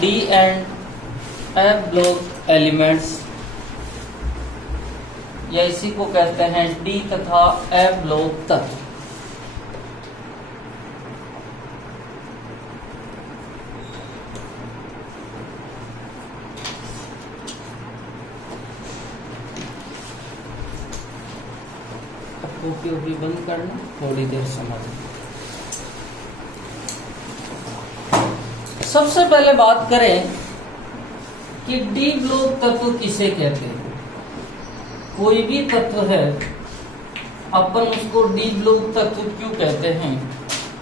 D and F block elements, या इसी को कहते हैं डी तथा एफ ब्लॉक तत्व। कॉपी वॉपी बंद करना, थोड़ी देर समझ। सबसे पहले बात करें कि डी ब्लॉक तत्व किसे कहते हैं। कोई भी तत्व है अपन उसको डी ब्लॉक तत्व क्यों कहते हैं,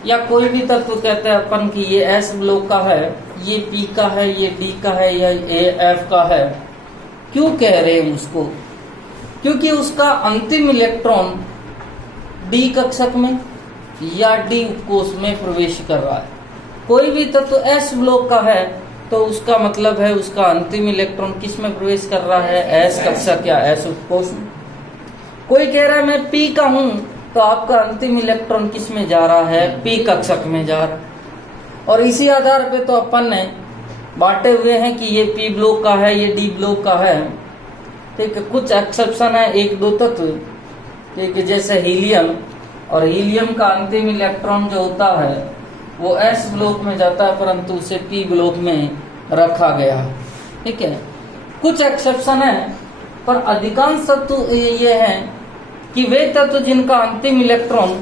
या कोई भी तत्व कहते हैं अपन कि ये एस ब्लॉक का है, ये पी का है, ये डी का है, या ये एफ का है। क्यों कह रहे हैं उसको? क्योंकि उसका अंतिम इलेक्ट्रॉन डी कक्षक में या डी उपकोष में प्रवेश कर रहा है। कोई भी तत्व एस ब्लॉक का है तो उसका मतलब है उसका अंतिम इलेक्ट्रॉन किस में प्रवेश कर रहा है, एस कक्षक या एस उपकोष में। कोई कह रहा है मैं पी का हूं तो आपका अंतिम इलेक्ट्रॉन किस में जा रहा है, पी कक्षक में जा रहा है। और इसी आधार पे तो अपन ने बांटे हुए हैं कि ये पी ब्लॉक का है, ये डी ब्लॉक का है। ठीक है, कुछ एक्सेप्शन है, एक दो तत्व, ठीक है, जैसे हीलियम, और हीलियम का अंतिम इलेक्ट्रॉन जो होता है वो एस ब्लॉक में जाता है परंतु उसे पी ब्लॉक में रखा गया। ठीक है, कुछ एक्सेप्शन है, पर अधिकांश तत्व ये है कि वे तत्व जिनका अंतिम इलेक्ट्रॉन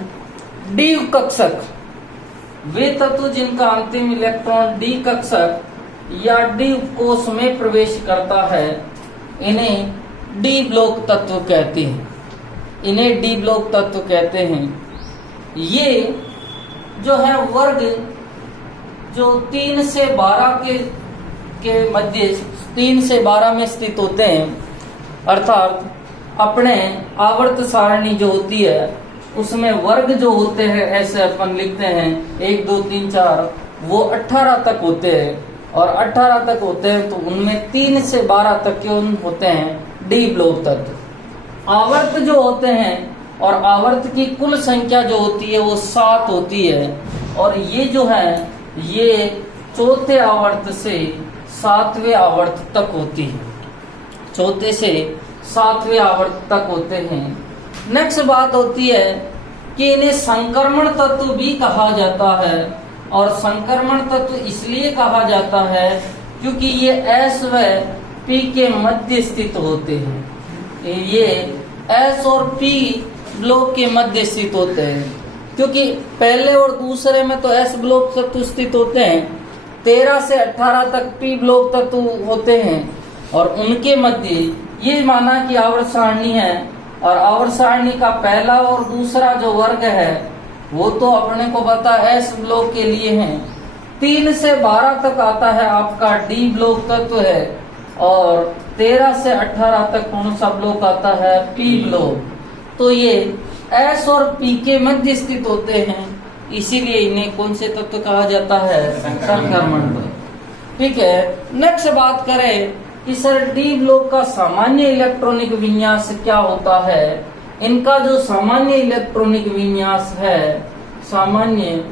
डी कक्षक, वे तत्व जिनका अंतिम इलेक्ट्रॉन डी कक्षक या डी उपकोष में प्रवेश करता है, इन्हें डी ब्लॉक तत्व कहते हैं। इन्हें डी ब्लॉक तत्व कहते हैं। ये जो है वर्ग जो 3 से 12 के मध्य 3 से 12 में स्थित होते हैं, अर्थात अपने आवर्त सारणी जो होती है उसमें वर्ग जो होते हैं, ऐसे अपन लिखते हैं 1 2 3 4, वो 18 तक होते हैं। और 18 तक होते हैं तो उनमें 3 से 12 तक के होते हैं डी ब्लॉक तत्व। आवर्त जो होते हैं और आवर्त की कुल संख्या जो होती है वो 7 होती है, और ये जो है ये चौथे आवर्त से 7वें आवर्त तक होती है, चौथे से 7वें आवर्त तक होते हैं। नेक्स्ट बात होती है कि इन्हें संक्रमण तत्व भी कहा जाता है, और संक्रमण तत्व इसलिए कहा जाता है क्योंकि ये एस व पी के मध्य स्थित होते हैं। ये एस और पी ब्लॉक के मध्य स्थित होते हैं, क्योंकि पहले और दूसरे में तो एस ब्लॉक तत्व स्थित होते हैं, 13 से 18 तक पी ब्लॉक तत्व होते हैं, और उनके मध्य ये माना कि आवर्त सारणी है, और आवर्त सारणी का पहला और दूसरा जो वर्ग है वो तो अपने को पता एस ब्लॉक के लिए है। 3 से 12 तक आता है आपका डी ब्लॉक तत्व है, और 13 से 18 तक कौन सा ब्लॉक आता है, पी ब्लॉक। तो ये एस और पी के मध्य स्थित होते हैं, इसीलिए इन्हें कौन से तत्व कहा जाता है, संक्रमण तत्व। ठीक है, नेक्स्ट बात करें कि सर डी ब्लॉक का सामान्य इलेक्ट्रॉनिक विन्यास क्या होता है। इनका जो सामान्य इलेक्ट्रॉनिक विन्यास है, सामान्य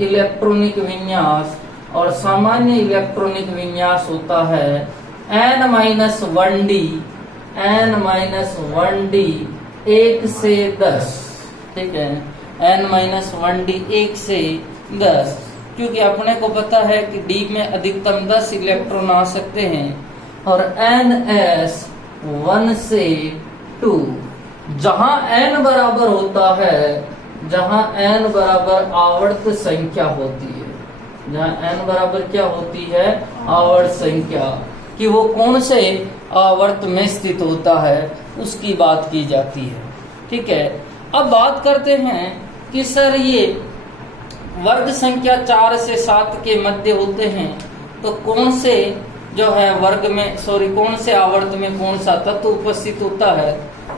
इलेक्ट्रॉनिक विन्यास, और सामान्य इलेक्ट्रॉनिक विन्यास होता है n-1d, n-1d 1 से 10। ठीक है, n-1d 1 से 10, क्योंकि अपने को पता है कि डी में अधिकतम 10 इलेक्ट्रॉन आ सकते हैं, और ns 1 से 2। जहां n बराबर होता है, जहां n बराबर आवर्त संख्या होती है, जहां n बराबर क्या होती है, आवर्त संख्या, कि वो कौन से आवर्त में स्थित होता है उसकी बात की जाती है। ठीक है, अब बात करते हैं कि सर ये वर्ग संख्या 4 से 7 के मध्य होते हैं, तो कौन से जो है वर्ग में कौन से आवर्त में कौन सा तत्व उपस्थित होता है,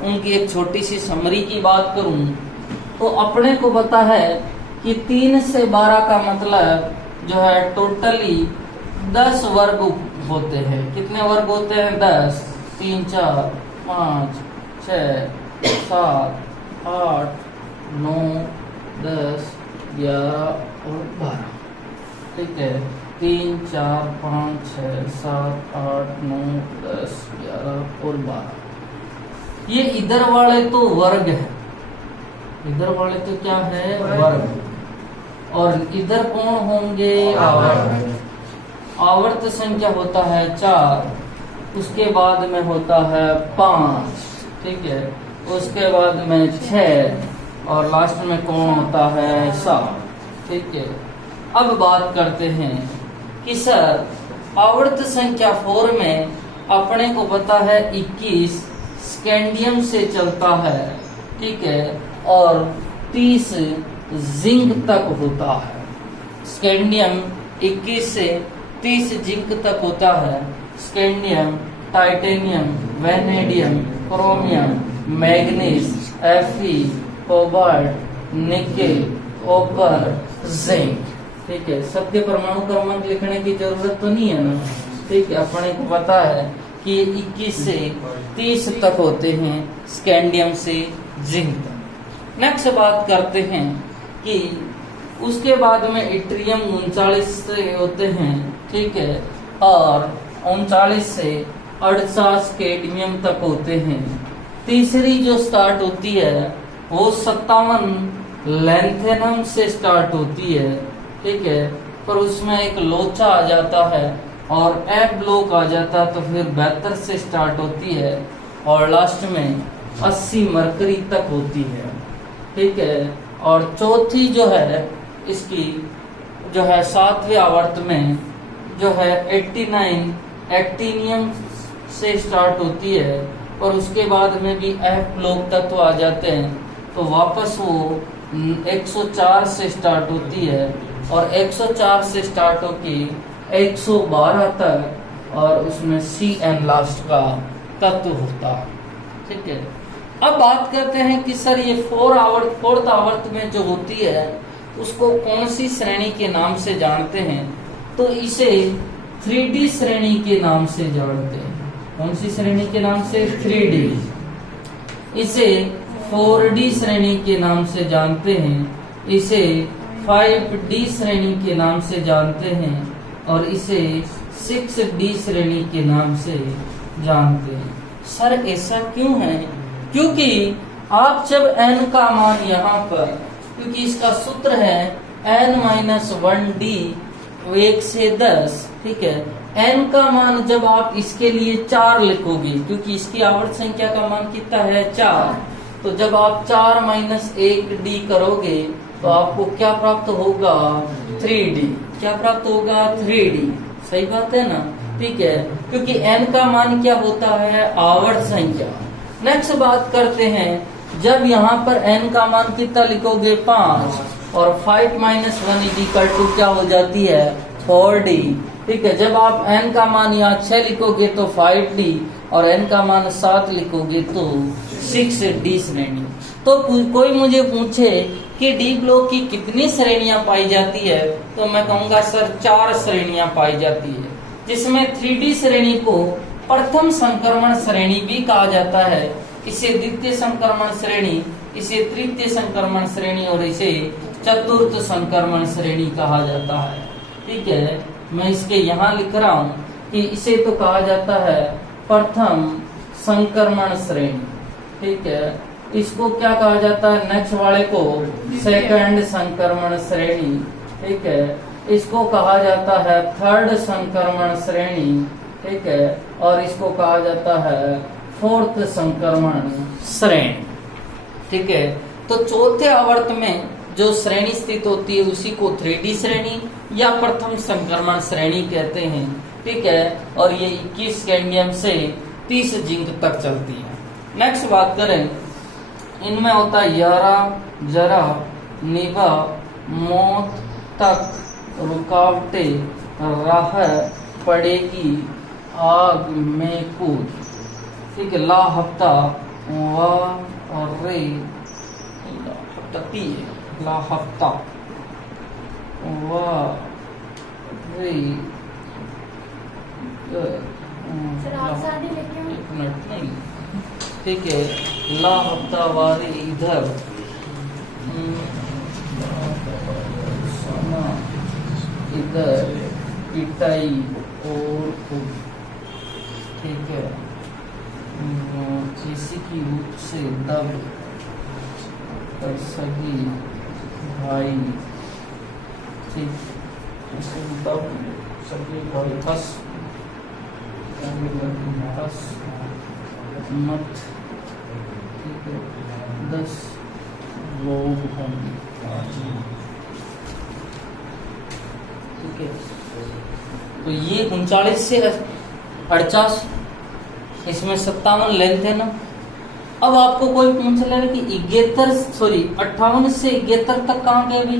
उनकी एक छोटी सी समरी की बात करूं तो अपने को पता है कि 3 से 12 का मतलब जो है टोटली 10 वर्ग होते हैं। कितने वर्ग होते हैं, 10, 3 4 5 6 7 8 9 10 11 और 12। ठीक है, 3 4 5 6 7 8 9 10 11 और 12। ये इधर वाले तो वर्ग है, इधर वाले तो क्या है वर्ग, और इधर कौन होंगे आवर्त। आवर्त संख्या होता है 4, उसके बाद में होता है 5, ठीक है, उसके बाद में 6 और लास्ट में कौन होता है 7, ठीक है। अब बात करते हैं कि सर आवर्त संख्या 4 में अपने को पता है 21 स्कैंडियम से चलता है, ठीक है, और 30 जिंक तक होता है। स्कैंडियम 21 से 30 जिंक तक होता है। Scandium, titanium, vanadium, chromium, manganese, Fe, cobalt, nickel, copper, zinc, ठीक है। सबके परमाणु क्रमांक लिखने की जरूरत तो नहीं है ना, ठीक है। अपने को पता है कि 21 से 30 तक होते हैं स्कैंडियम से जिंक तक। नेक्स्ट बात करते हैं कि उसके बाद में इट्रियम 39 से होते हैं, ठीक है, और 39 से 48 कैडमियम तक होते हैं। तीसरी जो स्टार्ट होती है वो 57 लैंथेनम से स्टार्ट होती है, ठीक है, पर उसमें एक लोचा आ जाता है और एफ ब्लॉक आ जाता है, तो फिर 72 से स्टार्ट होती है और लास्ट में 80 मरकरी तक होती है, ठीक है। और चौथी जो है इसकी जो है 7वें आवर्त में जो है 89 एक्टिनियम से स्टार्ट होती है और उसके बाद में भी एफ ब्लॉक तत्व आ जाते हैं, तो वापस वो 104 से स्टार्ट होती है और 104 से स्टार्ट होके 112 तक और उसमें CN लास्ट का तत्व होता है, ठीक है। अब बात करते हैं कि सर ये 4th आवर्त में जो होती है उसको कौन सी श्रेणी के नाम से जानते हैं, तो इसे 3D श्रेणी के नाम से जानते हैं। कौन सी श्रेणी के नाम से? 3D। इसे 4D श्रेणी के नाम से जानते हैं, इसे 5D श्रेणी के नाम से जानते हैं और इसे 6D श्रेणी के नाम से जानते हैं। सर ऐसा क्यों है? क्योंकि आप जब n का मान यहाँ पर, क्योंकि इसका सूत्र है n-1d 1 से 10, ठीक है। n का मान जब आप इसके लिए 4 लिखोगे, क्योंकि इसकी आवर्त संख्या का मान कितना है 4, तो जब आप 4 - 1d करोगे तो आपको क्या प्राप्त होगा 3d। क्या प्राप्त होगा 3d। सही बात है ना, ठीक है, क्योंकि n का मान क्या होता है आवर्त संख्या। नेक्स्ट बात करते हैं, जब यहाँ पर n का मान कितना लिखोगे 5 और 5 - 1 = क्या हो जाती है 4d, ठीक है। जब आप n का मान यहाँ 6 लिखोगे तो 5d और n का मान 7 लिखोगे तो 6d श्रेणी। तो कोई मुझे पूछे कि डी ब्लॉक की कितनी श्रेणियां पाई जाती है, तो मैं कहूंगा सर 4 श्रेणियां पाई जाती है, जिसमें 3D श्रेणी को प्रथम संक्रमण श्रेणी भी कहा जाता है, इसे द्वितीय संक्रमण श्रेणी, इसे तृतीय संक्रमण श्रेणी और इसे चतुर्थ संक्रमण श्रेणी कहा जाता है, ठीक है। मैं इसके यहाँ लिख रहा हूँ कि इसे तो कहा जाता है प्रथम संक्रमण श्रेणी, ठीक है। इसको क्या कहा जाता है नेक्स्ट वाले को सेकंड संक्रमण श्रेणी, ठीक है। इसको कहा जाता है थर्ड संक्रमण श्रेणी, ठीक है, और इसको कहा जाता है फोर्थ संक्रमण श्रेणी, ठीक है। तो चौथे आवर्त में जो श्रेणी स्थित होती है उसी को 3D श्रेणी या प्रथम संक्रमण श्रेणी कहते हैं, ठीक है, और ये 21 स्कैंडियम से 30 जिंक तक चलती है। नेक्स्ट बात करें, इनमें होता है यारा, जरा, निभा, मौत तक, रुकावटें, राह पड़ेगी, आग में कूद, ठीक है। ला हफ्ता वाह और रे ला हफ्ता वाह रे एक मिनट नहीं, ठीक है। ला हफ्ता वारे इधर इधर पिटाई और खूब, ठीक है, किसी की ऊँट से दब कर सगी भाई, ठीक, दब सगी भाई हंस मत, ठीक है, 10 लोग होंगे, ठीक है। तो ये 39 से 48, इसमें 57 लेंथ है ना। अब आपको कोई पूछ लेगा कि 58 से 71 तक कहाँ गए भी?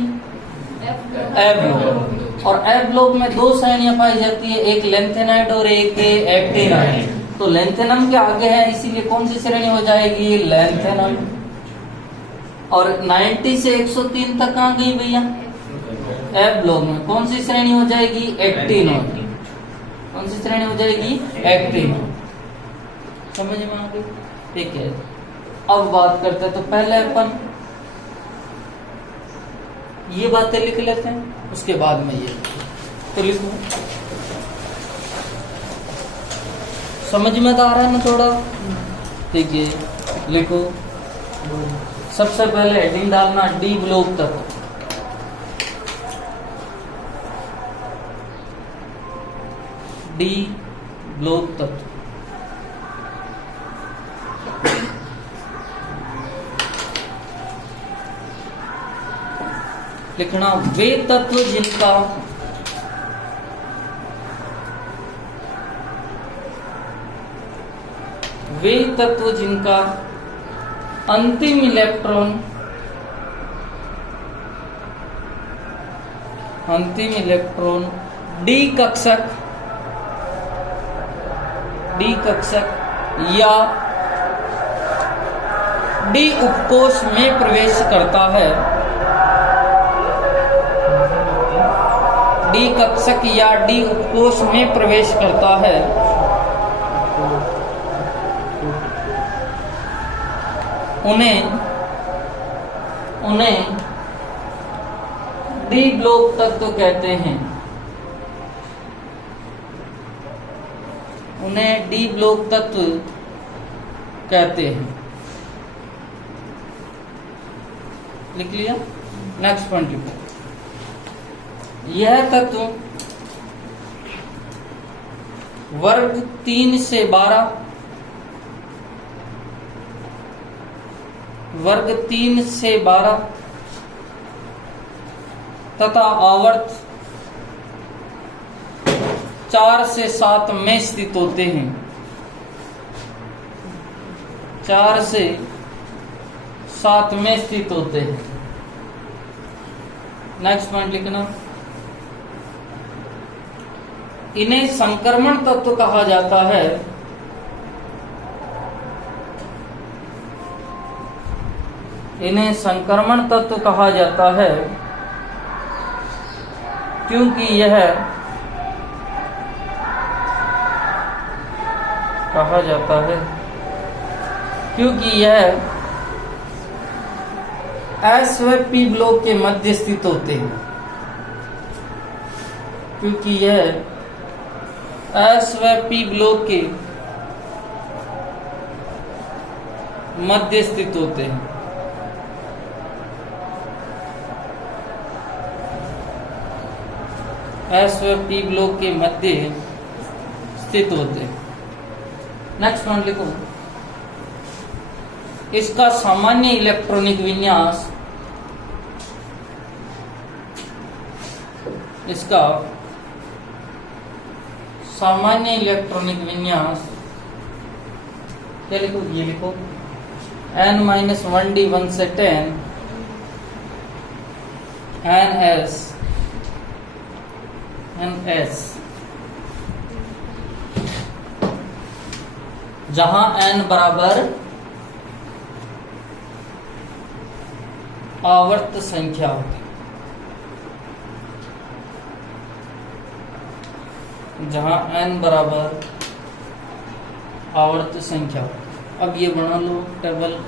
F block. और एफ ब्लॉक में 2 श्रेणियां पाई जाती है, एक लेंथेनाइड और एक एक्टिनाइड। तो लेंथेनम के आगे है, इसीलिए कौन सी श्रेणी हो जाएगी? लेंथेनम। और 90 से 103 तक कहाँ गई भैया? एफ ब्लॉक में कौन सी श्रेणी हो जाएगी? एक्टिनोइड। कौन सी श्रेणी हो जाएगी? एक्टिनोइड। समझ में आ गई? ठीक है। अब बात करते हैं, तो पहले अपन ये बातें लिख लेते हैं, उसके बाद में ये तो लिखो। समझ में तो आ रहा है ना थोड़ा? ठीक है, लिखो। सबसे पहले हेडिंग डालना डी ब्लॉक तत्व। डी ब्लॉक तत्व लिखना वे तत्व जिनका अंतिम इलेक्ट्रॉन डी कक्षक या डी उपकोष में प्रवेश करता है। डी कक्षक या डी उपकोष में प्रवेश करता है, उन्हें डी ब्लॉक तत्व कहते हैं। उन्हें डी ब्लॉक तत्व कहते हैं। लिख लिया? नेक्स्ट पॉइंट लिखो। यह तत्व वर्ग 3 से 12 तथा आवर्त 4 से 7 में स्थित होते हैं। 4 से 7 में स्थित होते हैं। नेक्स्ट पॉइंट लिखना। इन्हें संक्रमण तत्व कहा जाता है। इन्हें संक्रमण तत्व कहा जाता है क्योंकि यह एस व पी ब्लॉक के मध्य स्थित होते हैं। क्योंकि यह एस व पी ब्लॉक के मध्य स्थित होते हैं। एस व पी ब्लॉक के मध्य स्थित होते हैं। नेक्स्ट पॉइंट लिखो। इसका सामान्य इलेक्ट्रॉनिक विन्यास, क्या लिखो? ये लिखो n-1d1 से 10 ns, जहां n बराबर आवर्त संख्या होती है। जहां n बराबर आवर्त संख्या होती है। अब ये बना लो टेबल।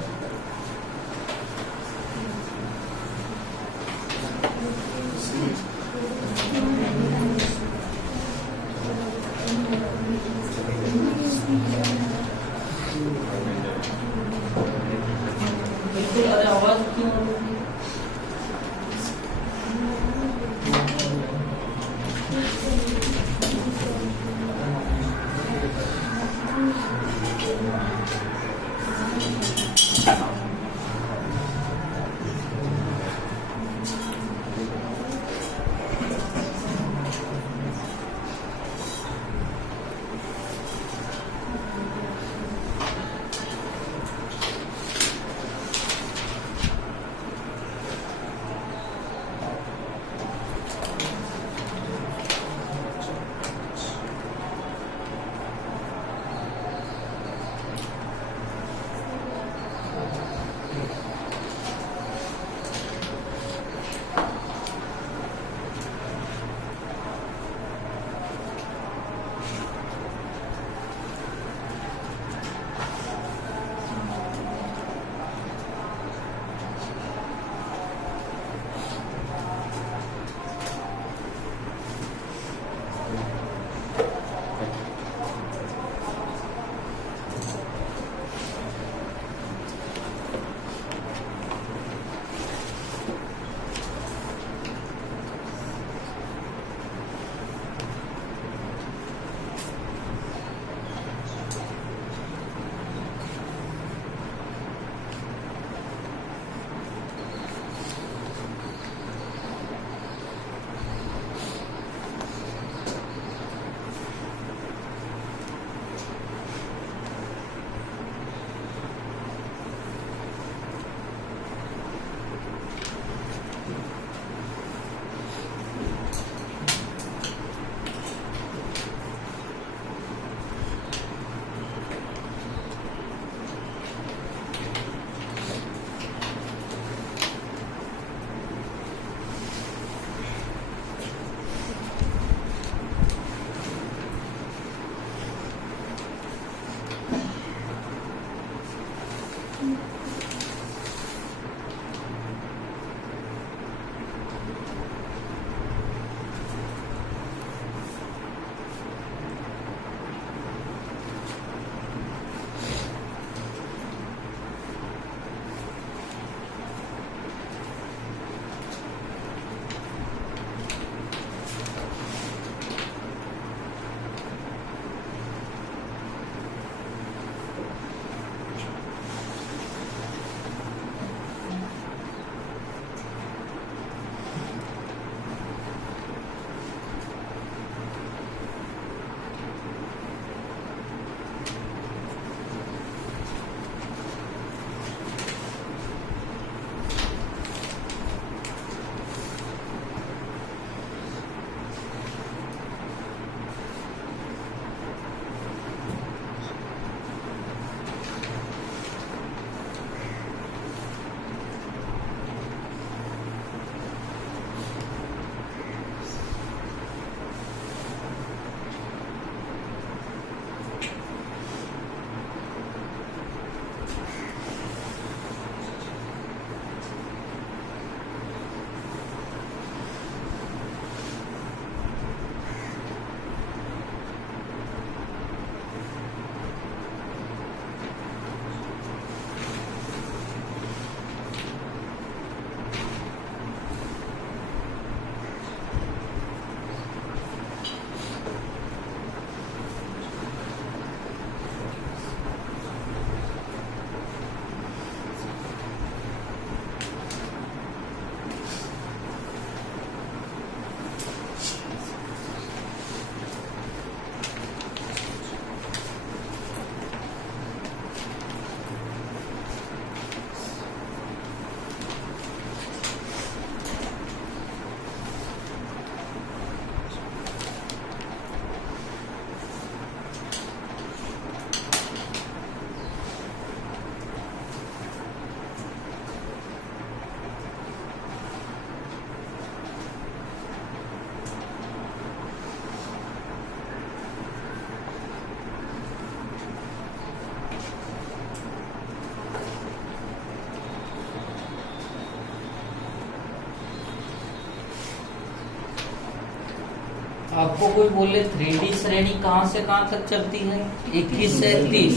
आपको कोई बोले 3D श्रेणी कहाँ से कहाँ तक चलती है? 21 से 30,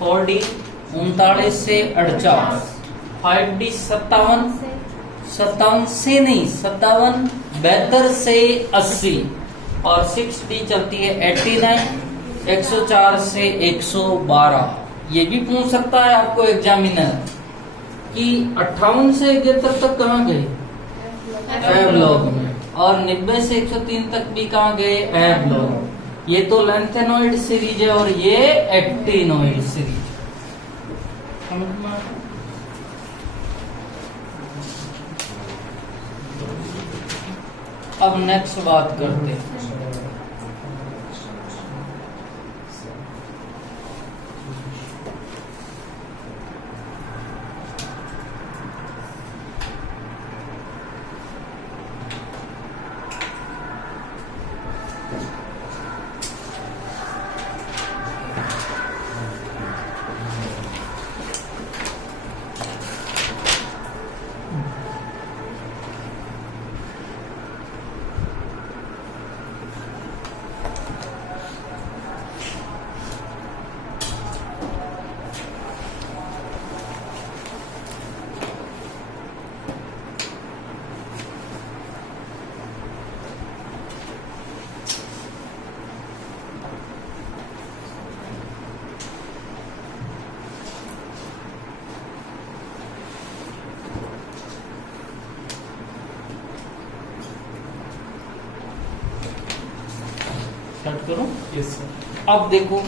4D 39 से 48, 5D 57, 57 से नहीं 57, 72 से 80 और 6D चलती है 89, 104 से 112। ये भी पूछ सकता है आपको एग्जामिनर कि 58 से 71 तक कहाँ गए? ए ब्लॉक में। और 90 से 103 तक भी कहाँ गए? ए ब्लॉक। ये तो लेंथेनॉइड सीरीज है और ये एक्टिनॉइड सीरीज। समझ में? अब नेक्स्ट बात करते हैं। करो। yes, अब देखो,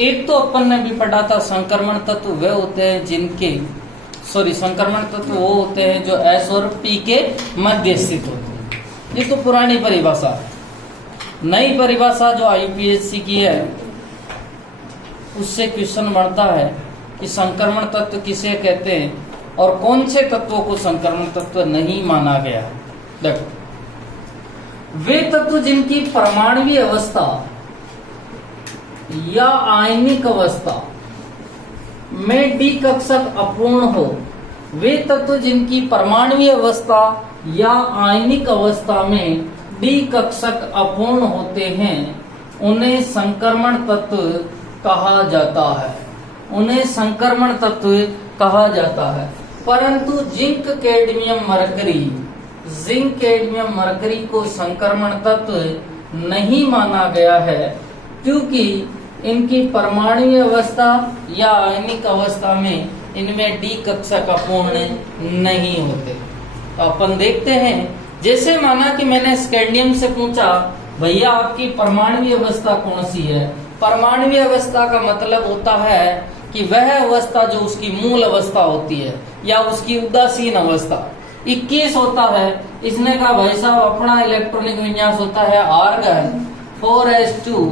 एक तो अपन ने भी पढ़ा था संक्रमण तत्व वे होते हैं जिनके संक्रमण तत्व वो होते हैं जो S और P के मध्य स्थित होते हैं। ये तो पुरानी परिभाषा है। नई परिभाषा जो IUPAC की है उससे क्वेश्चन बढ़ता है कि संक्रमण तत्व किसे कहते हैं और कौन से तत्वों को संक्रमण तत्व नहीं माना गया है। देखो, वे तत्व जिनकी परमाणुवीय अवस्था या आयनिक अवस्था में डी कक्षक अपूर्ण हो, वे तत्व जिनकी परमाणुवीय अवस्था या आयनिक अवस्था में डी कक्षक अपूर्ण होते हैं उन्हें संक्रमण तत्व कहा जाता है। उन्हें संक्रमण तत्व कहा जाता है। परंतु जिंक कैडमियम मरकरी को संक्रमण तत्व नहीं माना गया है क्योंकि इनकी परमाणुवीय अवस्था या आयनिक अवस्था में इनमें डी कक्षक अपूर्ण नहीं होते। तो अपन देखते हैं, जैसे माना कि मैंने स्कैंडियम से पूछा भैया आपकी परमाणुवीय अवस्था कौन सी है। परमाणुवीय अवस्था का मतलब होता है कि वह अवस्था जो उसकी मूल अवस्था होती है या उसकी उदासीन अवस्था। 21 होता है, इसने कहा भाई साहब अपना इलेक्ट्रॉनिक विन्यास होता है आर्गन 4s2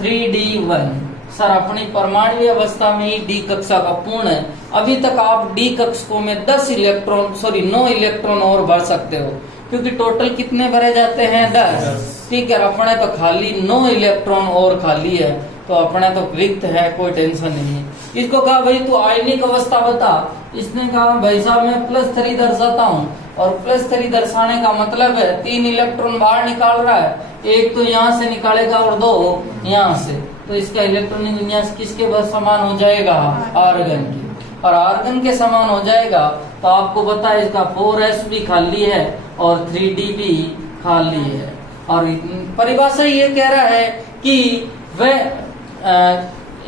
3d1। सर अपनी परमाणुवीय अवस्था में ही डी कक्षक अपूर्ण है। अभी तक आप डी कक्षकों में 9 इलेक्ट्रॉन और भर सकते हो क्योंकि टोटल कितने भरे जाते हैं 10। ठीक है, अपने तो खाली 9 इलेक्ट्रॉन और खाली है तो अपने तो रिक्त है, कोई टेंशन नहीं है। इसको कहा भाई तू आयनिक अवस्था बता। इसने कहा भाई साहब मैं +3 दर्शाता हूँ और +3 दर्शाने का मतलब है 3 इलेक्ट्रॉन बाहर निकाल रहा है, एक तो यहाँ से निकालेगा और 2 यहाँ से। तो इसका इलेक्ट्रॉनिक विन्यास किसके बस समान हो जाएगा? आर्गन की। और आर्गन के समान हो जाएगा तो आपको पता है इसका 4s भी खाली है और 3d भी खाली है। और परिभाषा ये कह रहा है कि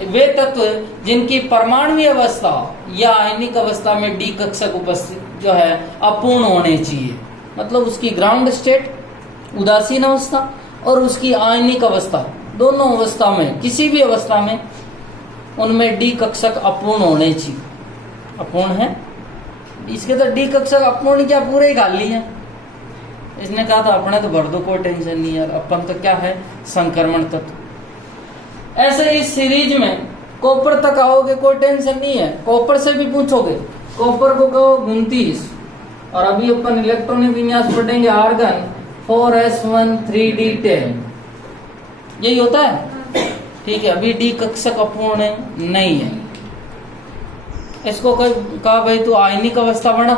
वे तत्व जिनकी परमाणुवीय अवस्था या आयनिक अवस्था में डी कक्षक उपस्थित जो है अपूर्ण होने चाहिए। मतलब उसकी ग्राउंड स्टेट उदासीन अवस्था और उसकी आयनिक अवस्था, दोनों अवस्था में किसी भी अवस्था में उनमें डी कक्षक अपूर्ण होने चाहिए। अपूर्ण है, इसके तो डी कक्षक अपूर्ण क्या पूरे ही खाली है। इसने कहा था अपने तो भर दो, कोई टेंशन नहीं यार, अपन तो क्या है संक्रमण तत्व। ऐसे इस सीरीज में कॉपर तक आओगे कोई टेंशन नहीं है, कॉपर से भी पूछोगे। कॉपर को कहो 29 और अभी अपन इलेक्ट्रॉनिक विन्यास पढ़ेंगे आर्गन 4s1 3d10। यही होता है। ठीक है, अभी डी कक्षक अपूर्ण नहीं है। इसको कहा भाई तू आयनिक अवस्था बना,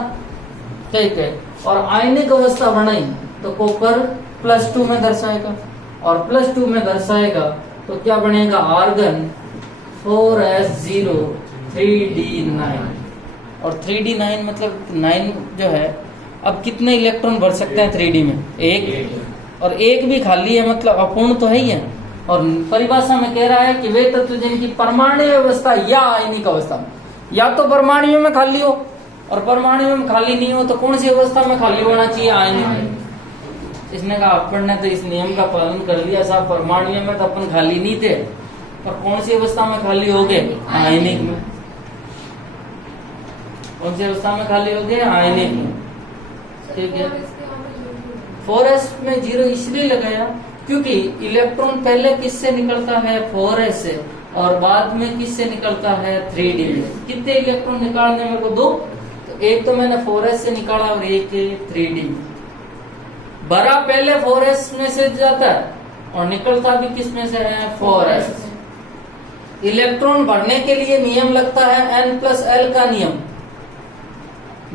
ठीक है, और आयनिक अवस्था बनाई तो कॉपर +2 में दर्शाएगा। और +2 में दर्शाएगा तो क्या बनेगा आर्गन 4s0 3d9 और 3d9 मतलब 9 जो है। अब कितने इलेक्ट्रॉन भर सकते हैं 3d में? एक, और एक भी खाली है मतलब अपूर्ण तो है ही है। और परिभाषा में कह रहा है कि वे तत्व जिनकी परमाणु अवस्था या आयनिक अवस्था, या तो परमाणु में खाली हो और परमाणु में खाली नहीं हो, तो कौन सी अवस्था में खाली होना चाहिए? आयनिक। इसने कहा अपन ने तो इस नियम का पालन कर लिया साहब, परमाणु में तो अपन खाली नहीं थे, पर कौन सी अवस्था में खाली हो गए? आयनिक में। कौन सी अवस्था में खाली हो गए? आयनिक में। ठीक है, 4s में 0 इसलिए लगाया क्योंकि इलेक्ट्रॉन पहले किससे निकलता है? 4s से, और बाद में किससे निकलता है? 3d में। कितने इलेक्ट्रॉन निकालने मेरे को? 2। तो एक तो मैंने 4s से निकाला और एक 3d में। भरा पहले 4s में से जाता है और निकलता भी किस में से है? 4s। इलेक्ट्रॉन भरने के लिए नियम लगता है n+l का नियम,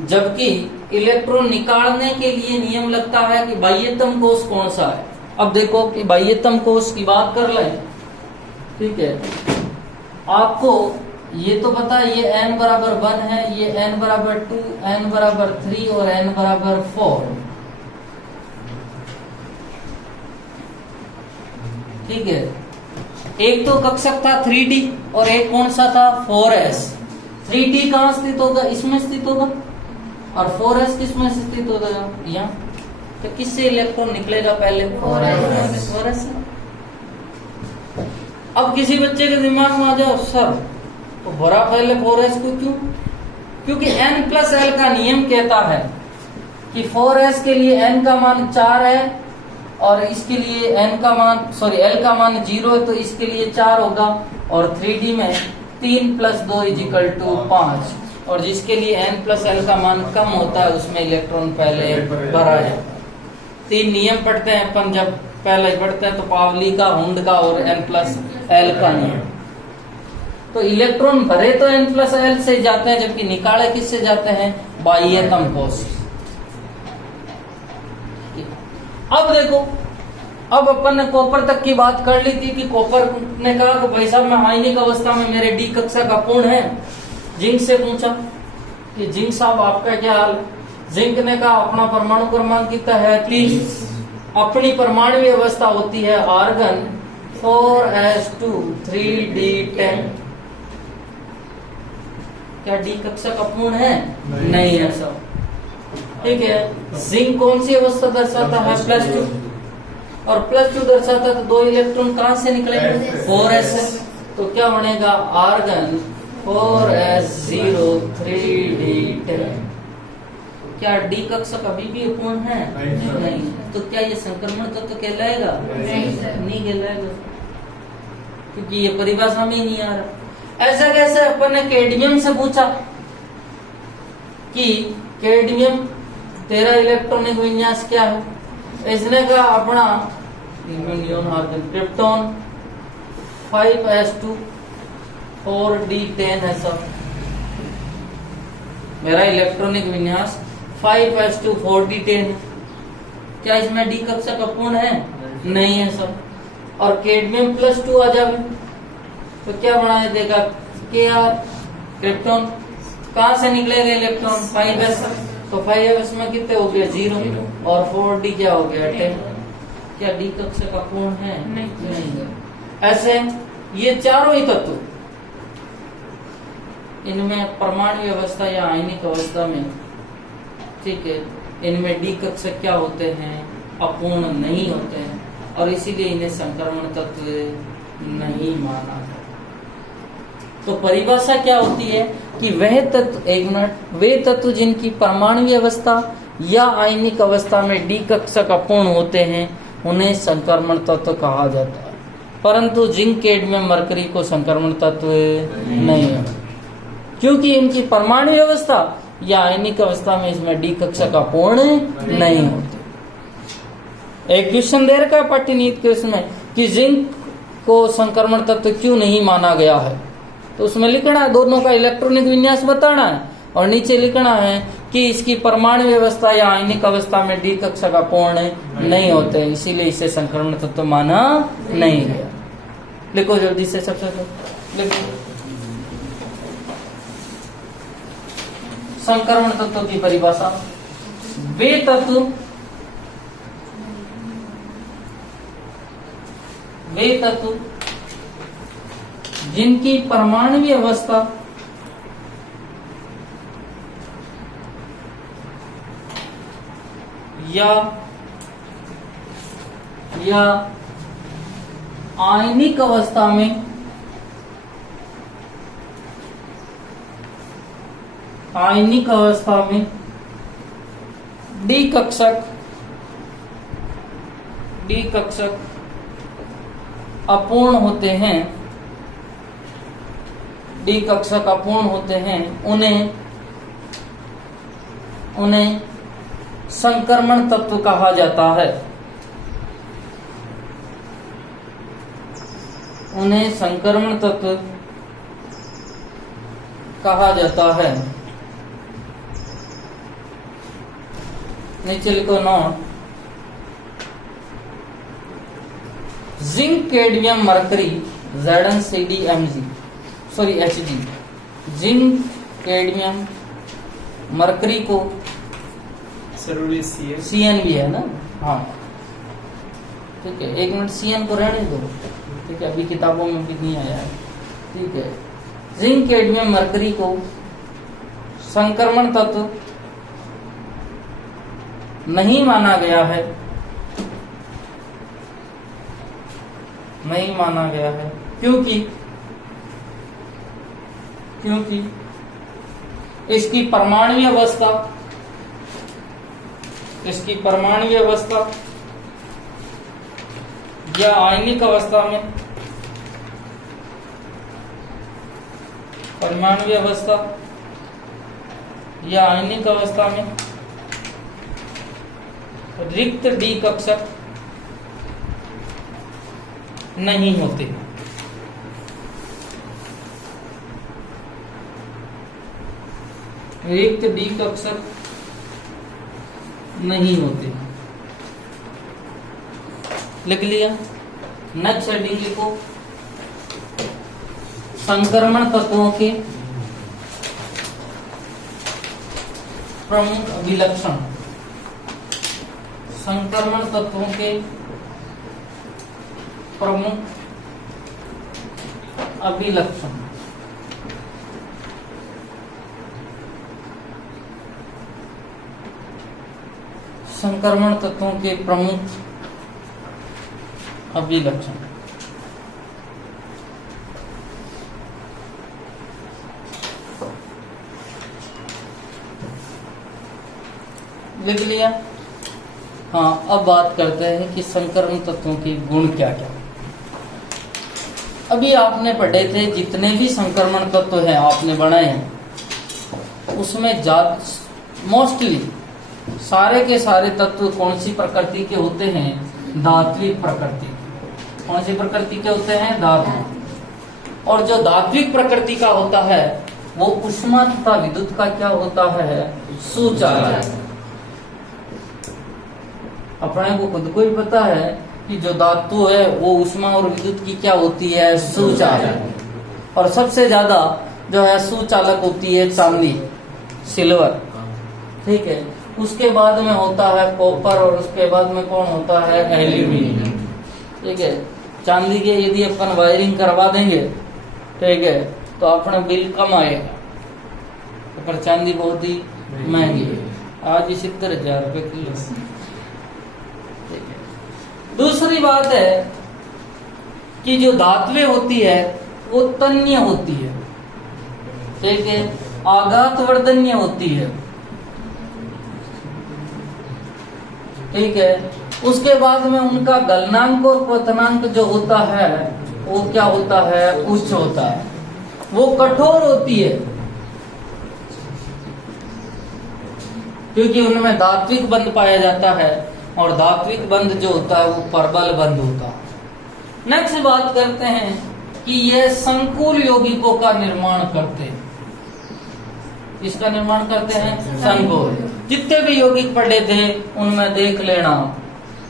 जबकि इलेक्ट्रॉन निकालने के लिए नियम लगता है कि बाह्यतम कोश कौन सा है। अब देखो कि बाह्यतम कोश की बात कर लें, ठीक है। आपको ये तो पता है ये n बराबर 1 है, ये n बराबर 2, n बराबर 3 और n बराबर 4। ठीक है, एक तो कक्षक था 3d और एक कौन सा था? 4s। 3d कहाँ स्थित होगा? इसमें स्थित होगा, और 4s किस में स्थित होगा? यहाँ। तो किससे इलेक्ट्रॉन निकलेगा पहले? 4s से। अब किसी बच्चे के दिमाग में आ जाओ सर तो भरा पहले 4s को क्यों? क्योंकि n+l का नियम कहता है कि 4s के लिए n का मान 4 है और इसके लिए l का मान 0 है, तो इसके लिए 4 होगा, और 3d में 3 + 2 = 5, और जिसके लिए n+l का मान कम होता है उसमें इलेक्ट्रॉन पहले भरा जाता है। 3 नियम पढ़ते हैं अपन, जब पहले पढ़ते हैं तो पावली का, हुंड का और n+l का नियम। तो इलेक्ट्रॉन भरे तो n+l से जाते हैं, जबकि निकाले किससे जाते हैं? बाह्यतम कोश। अब देखो, अब अपन ने कॉपर तक की बात कर ली थी कि कॉपर ने कहा कि भाई साहब मैं आयनिक अवस्था में, मेरे डी कक्षक अपूर्ण है। जिंक से पूछा कि जिंक साहब आपका क्या हाल? जिंक ने कहा अपना परमाणु क्रमांक कितना है? 30। अपनी परमाणु अवस्था होती है आर्गन 4s2 3d10। क्या डी कक्षक अपूर्ण है? नहीं है सब। ठीक है, जिंक कौन सी अवस्था दर्शाता है? +2, और +2 दर्शाता तो 2 इलेक्ट्रॉन कहां से निकलेंगे? 4s से। तो क्या बनेगा? Argon 4s0 3d10। क्या डी कक्षक अभी भी अपूर्ण है? नहीं। तो क्या ये संक्रमण तो कहलाएगा? नहीं कहलाएगा, क्योंकि ये परिभाषा में ही नहीं आ रहा। ऐसा कैसे? अपन ने कैडमियम से पूछा कि कैडमियम तेरा इलेक्ट्रॉनिक विन्यास क्या है? इसने कहा अपना क्रिप्टॉन 5s2 4d10 है सब। मेरा इलेक्ट्रॉनिक विन्यास 5s2 4d10। क्या इसमें डी कक्षक अपूर्ण है? नहीं है सब। और कैडमियम +2 आ जाए तो क्या बनाए देगा? Kr क्रिप्टॉन कहां से निकलेगा इलेक्ट्रॉन? 5s। तो 5s में कितने हो गए? 0, और 4d क्या हो गया? 10। क्या डी कक्षक अपूर्ण है? नहीं। ऐसे ये चारों ही तत्व, इनमें परमाणु अवस्था या आयनिक अवस्था में, ठीक है, इनमें डी कक्षक क्या होते हैं? अपूर्ण नहीं होते हैं, और इसीलिए इन्हें संक्रमण तत्व नहीं माना जाता। तो परिभाषा क्या होती है कि वह तत्व, एक मिनट, वे तत्व जिनकी परमाणु अवस्था या आयनिक अवस्था में डी कक्षक अपूर्ण होते हैं उन्हें संक्रमण तत्व कहा जाता है। परंतु जिंक, कैडमियम, मरकरी को संक्रमण तत्व नहीं है, क्योंकि इनकी परमाणु अवस्था या आयनिक अवस्था में इसमें डी कक्षक अपूर्ण नहीं होते। एक क्वेश्चन दे रखा है पाठ्यनीति के उसमें कि जिंक को संक्रमण तत्व क्यों नहीं माना गया है, तो उसमें लिखना है दोनों का इलेक्ट्रॉनिक विन्यास बताना है, और नीचे लिखना है कि इसकी परमाणु व्यवस्था या आयनिक अवस्था में डी कक्षा का पूर्ण नहीं होते, इसीलिए इसे संक्रमण तत्व माना नहीं गया। लिखो जल्दी से, सबसे लिखो संक्रमण तत्व की परिभाषा। वे तत्व जिनकी परमाणु अवस्था या आयनिक अवस्था में डी कक्षक अपूर्ण होते हैं, डी कक्षक अपूर्ण होते हैं, उन्हें संक्रमण तत्व कहा जाता है। उन्हें संक्रमण तत्व कहा जाता है। नीचे लिखो note, zinc cadmium mercury ZnCdMg sorry Hg, zinc cadmium mercury को CN भी है ना, हाँ ठीक है, 1 मिनट CN को रहने दो, ठीक है, अभी किताबों में भी नहीं आया है, ठीक है। जिंक कैडमियम मरकरी को संक्रमण तत्व नहीं माना गया है, नहीं माना गया है, क्योंकि इसकी परमाणु अवस्था या आयनिक अवस्था में रिक्त डी कक्षक नहीं होते। रिक्त डी कक्षक नहीं होते, लिख लिया। नेक्स्ट हेडिंग लिखो, संक्रमण तत्वों के प्रमुख अभिलक्षण। संक्रमण तत्वों के प्रमुख अभिलक्षण। संक्रमण तत्वों के प्रमुख अभिलक्षण। लिख लिया। हाँ, अब बात करते हैं कि संक्रमण तत्वों के गुण क्या क्या। अभी आपने पढ़े थे, जितने भी संक्रमण तत्व हैं आपने बनाए हैं, उसमें मोस्टली सारे के सारे तत्व कौन सी प्रकृति के होते हैं? धात्विक प्रकृति। कौन सी प्रकृति के होते हैं? धात्विक। और जो धात्विक प्रकृति का होता है वो उष्मा तथा विद्युत का क्या होता है? सुचालक। अपने को खुद को ही पता है कि जो धातु है वो उष्मा और विद्युत की क्या होती है? सुचालक। और सबसे ज्यादा जो है सुचालक होती है चांदी, सिल्वर, ठीक है। उसके बाद में होता है कॉपर और उसके बाद में कौन होता है? एल्यूमिनियम, ठीक है। चांदी के यदि अपन वायरिंग करवा देंगे, ठीक है, तो अपना बिल कम आएगा, पर चांदी बहुत ही महंगी है, आज 70,000 रुपए किलो, ठीक है। दूसरी बात है कि जो धातुएं होती है वो तन्य होती है, ठीक है, आघातवर्धन्य होती है, ठीक है। उसके बाद में उनका गलनांक और क्वथनांक जो होता है वो क्या होता है? उच्च होता है। वो कठोर होती है क्योंकि उनमें धात्विक बंध पाया जाता है, और धात्विक बंध जो होता है वो प्रबल बंध होता है। नेक्स्ट बात करते हैं कि यह संकुल यौगिकों का निर्माण करते हैं। किसका निर्माण करते हैं? संकोच। जितने भी यौगिक पढ़े थे उनमें देख लेना,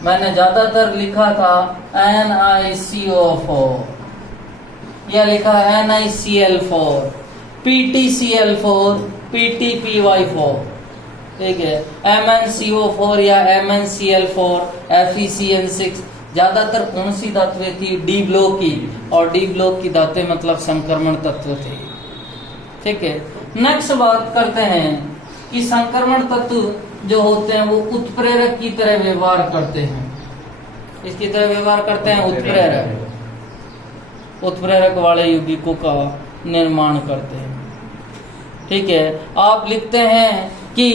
मैंने ज्यादातर लिखा था NiCO4, या लिखा NiCl4, PtCl4, PtPy4, ठीक है, MnCO4 या MnCl4, FeCN6। ज्यादातर कौन सी धातुएं थी? डी ब्लॉक की, और डी ब्लॉक की धातुएं मतलब संक्रमण तत्व थे। ठीक है, नेक्स्ट बात करते हैं कि संक्रमण तत्व जो होते हैं वो उत्प्रेरक की तरह व्यवहार करते हैं। इसकी तरह व्यवहार करते हैं, उत्प्रेरक वाले यौगिकों का निर्माण करते हैं। ठीक है, आप लिखते हैं कि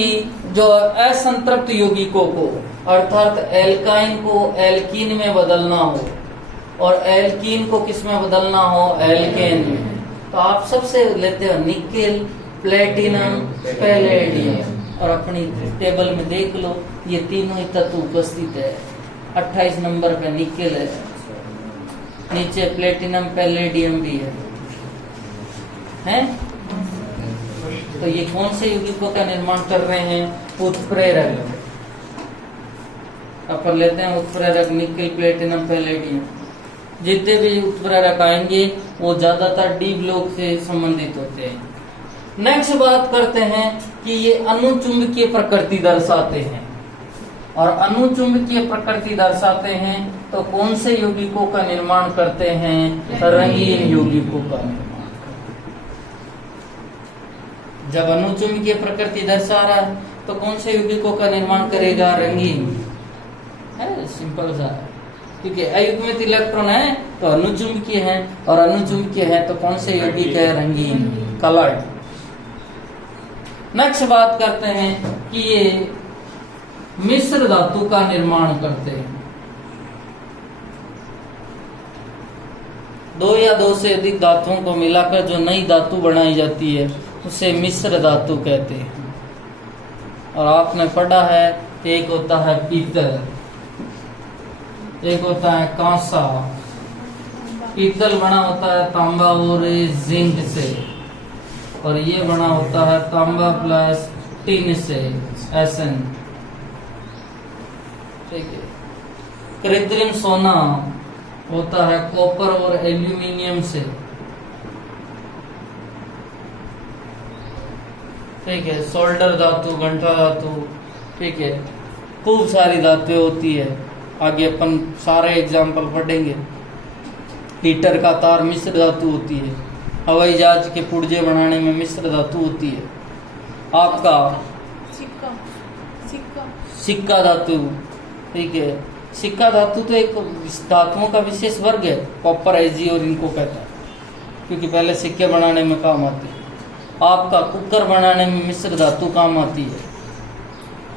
जो असंतृप्त यौगिकों को, अर्थात एल्काइन को एल्कीन में बदलना हो और एल्कीन को किस में बदलना हो? एल्केन में, तो आप सबसे लेते हो निकेल, प्लेटिनम, पैलेडियम, और अपनी टेबल में देख लो ये तीनों ही तत्व उपस्थित है। 28 नंबर पे निकेल है, नीचे प्लेटिनम पैलेडियम भी है? तो ये कौन से यौगिकों का निर्माण कर रहे हैं? उत्प्रेरक। अपन लेते हैं उत्प्रेरक निकेल, प्लेटिनम, पैलेडियम। जितने भी उत्प्रेरक आएंगे वो ज्यादातर डी ब्लॉक से संबंधित होते हैं। नेक्स्ट बात करते हैं कि ये अनुचुंबकीय प्रकृति दर्शाते हैं, और अनुचुंबकीय प्रकृति दर्शाते हैं तो कौन से यौगिकों का निर्माण करते हैं? रंगीन यौगिकों का निर्माण। जब अनुचुंबकीय प्रकृति दर्शा रहा है तो कौन से यौगिकों का निर्माण करेगा? रंगीन है, सिंपल सा है, क्योंकि अयुग्मित इलेक्ट्रॉन है तो अनुचुंबकीय है, और अनुचुंबकीय है तो कौन से यौगिक है? रंगीन, कलर्ड। नेक्स्ट बात करते हैं कि ये मिश्र धातु का निर्माण करते हैं। दो या दो से अधिक धातुओं को मिलाकर जो नई धातु बनाई जाती है उसे मिश्र धातु कहते हैं। और आपने पढ़ा है एक होता है पीतल, एक होता है कांसा। पीतल बना होता है तांबा और जिंक से, और ये बना होता है तांबा प्लस टिन से, Sn। ठीक है, कृत्रिम सोना होता है कॉपर और एल्यूमिनियम से। ठीक है, सोल्डर धातु, घंटा धातु। ठीक है, खूब सारी धातुएं होती है, आगे अपन सारे एग्जाम्पल पढ़ेंगे। हीटर का तार मिश्र धातु होती है, हवाई जहाज के पुर्जे बनाने में मिश्र धातु होती है। आपका सिक्का धातु, ठीक है, सिक्का धातु तो एक धातुओं का विशेष वर्ग है, कॉपर, एजी और इनको कहता है, क्योंकि पहले सिक्के बनाने में काम आते हैं। आपका कुकर बनाने में मिश्र धातु काम आती है,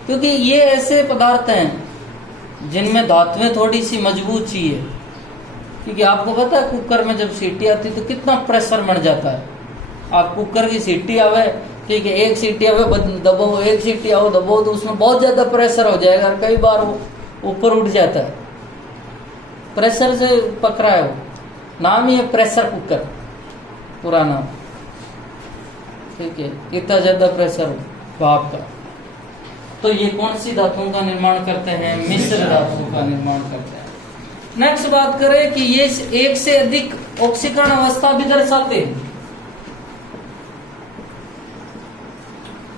क्योंकि ये ऐसे पदार्थ हैं जिनमें धातुएं थोड़ी सी मजबूत चाहिए। क्योंकि आपको पता है कुकर में जब सीटी आती है तो कितना प्रेशर बढ़ जाता है। आप कुकर की सीटी आवे, ठीक है, एक सीटी आवे दबाओ, एक सीटी आओ दबाओ, तो उसमें बहुत ज्यादा प्रेशर हो जाएगा, और कई बार वो ऊपर उठ जाता है। प्रेशर से पकड़ा है वो, नाम ही है प्रेशर कुकर, पुराना। ठीक है, इतना ज्यादा प्रेशर हो भाप का। तो ये कौन सी धातुओं का निर्माण करते हैं? मिश्र धातुओं का निर्माण करते हैं। नेक्स्ट बात करें कि ये एक से अधिक ऑक्सीकरण अवस्था भी दर्शाते हैं,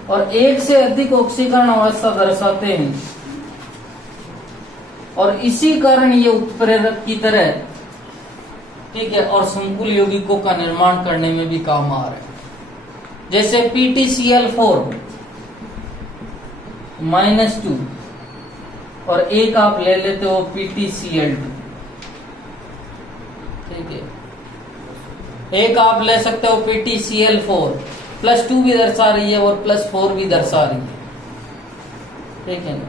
और एक से अधिक ऑक्सीकरण अवस्था दर्शाते हैं, और इसी कारण ये उत्प्रेरक की तरह, ठीक है, और संकुल यौगिकों का निर्माण करने में भी काम आ रहे हैं। जैसे PtCl4 -2, और एक आप ले लेते हो PtCl2। ठीक है, एक आप ले सकते हो PtCl4, +2 भी दर्शा रही है और +4 भी दर्शा रही है। ठीक है ना,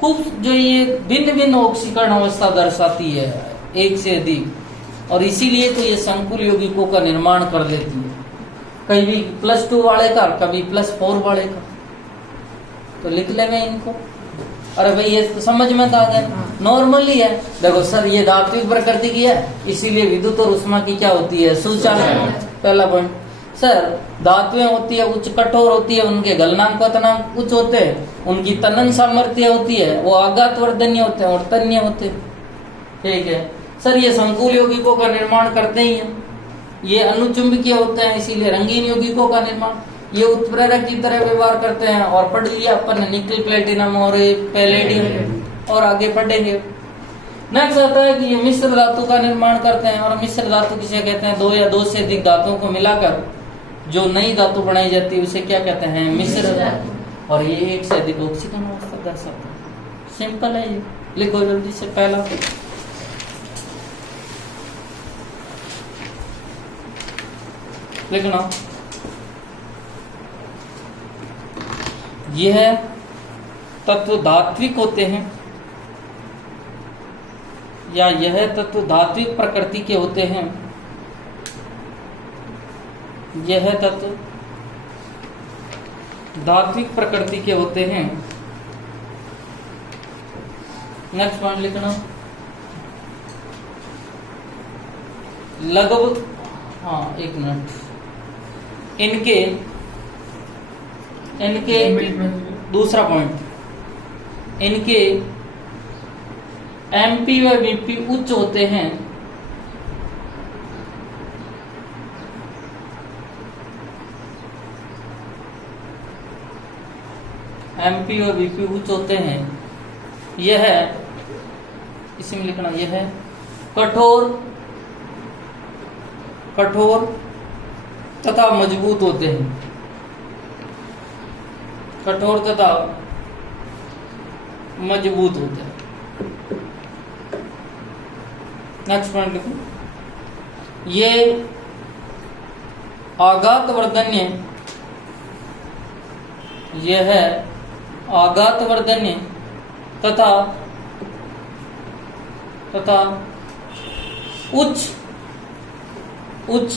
खूब जो ये भिन्न भिन्न ऑक्सीकरण अवस्था दर्शाती है एक से अधिक, और इसीलिए तो ये संकुल यौगिकों का निर्माण कर देती है, कभी +2 वाले का, कभी +4 वाले का। तो लिख लेंगे इनको। अरे भाई ये तो समझ में आ गया, नॉर्मली है। देखो सर ये धात्विक प्रकृति की है, इसीलिए विद्युत और उष्मा की क्या होती है? सूचांक। पहला पॉइंट। सर धातुएं होती है उच्च कठोर होती है, उनके गलनांक क्वथनांक उच्च होते हैं, उनकी तनन सामर्थ्य होती है वो आघात वर्धन्य होते हैं और तन्य होते हैं। ठीक है सर, ये संकुल यौगिकों का निर्माण करते ही हैं, ये अनुचुंबकीय होते हैं इसीलिए रंगीन यौगिकों का निर्माण, ये उत्प्रेरक की तरह व्यवहार करते हैं। और पढ़ लिया अपन निकल प्लेटिनम और पैलेडियम और आगे पढ़ेंगे। नेक्स्ट आता है कि ये मिश्र धातु का निर्माण करते हैं, और मिश्र धातु किसे कहते हैं? दो या दो से अधिक धातुओं को मिलाकर जो नई धातु बनाई जाती है उसे क्या कहते हैं? मिश्र धातु। और ये एक से अधिक ऑक्सीजन अवस्था दर्शाता है। सिंपल है ये, लिखो जल्दी से। पहला लिखना, यह तत्व धात्विक होते हैं या यह तत्व धात्विक प्रकृति के होते हैं। यह तत्व धात्विक प्रकृति के होते हैं। नेक्स्ट पॉइंट लिखना, लगभग, हाँ एक मिनट, इनके दूसरा पॉइंट, इनके एमपी व बीपी उच्च होते हैं। एमपी व बीपी उच्च होते हैं। यह इसमें लिखना, यह कठोर तथा मजबूत होते हैं। कठोर तथा मजबूत होते हैं। नेक्स्ट पॉइंट लिखो, ये आघात वर्धन्य, यह है आघात वर्धन्य तथा उच्च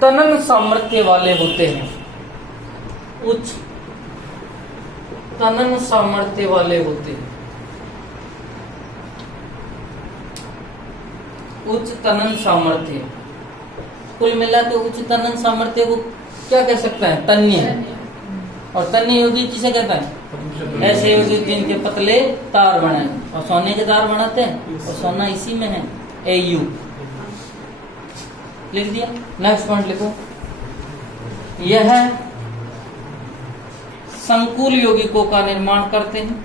तनन सामर्थ्य वाले होते हैं। उच्च तनन सामर्थ्य वाले होते हैं। उच्च तनन सामर्थ्य, कुल मिला के उच्च तनन सामर्थ्य को क्या कह सकते हैं? तन्य। और तन्य यौगिक किसे कहता है? ऐसे यौगिक जिनके पतले तार बने, और सोने के तार बनाते हैं और सोना इसी में है, Au। लिख दिया। नेक्स्ट पॉइंट लिखो, यह संकुल यौगिकों का निर्माण करते हैं।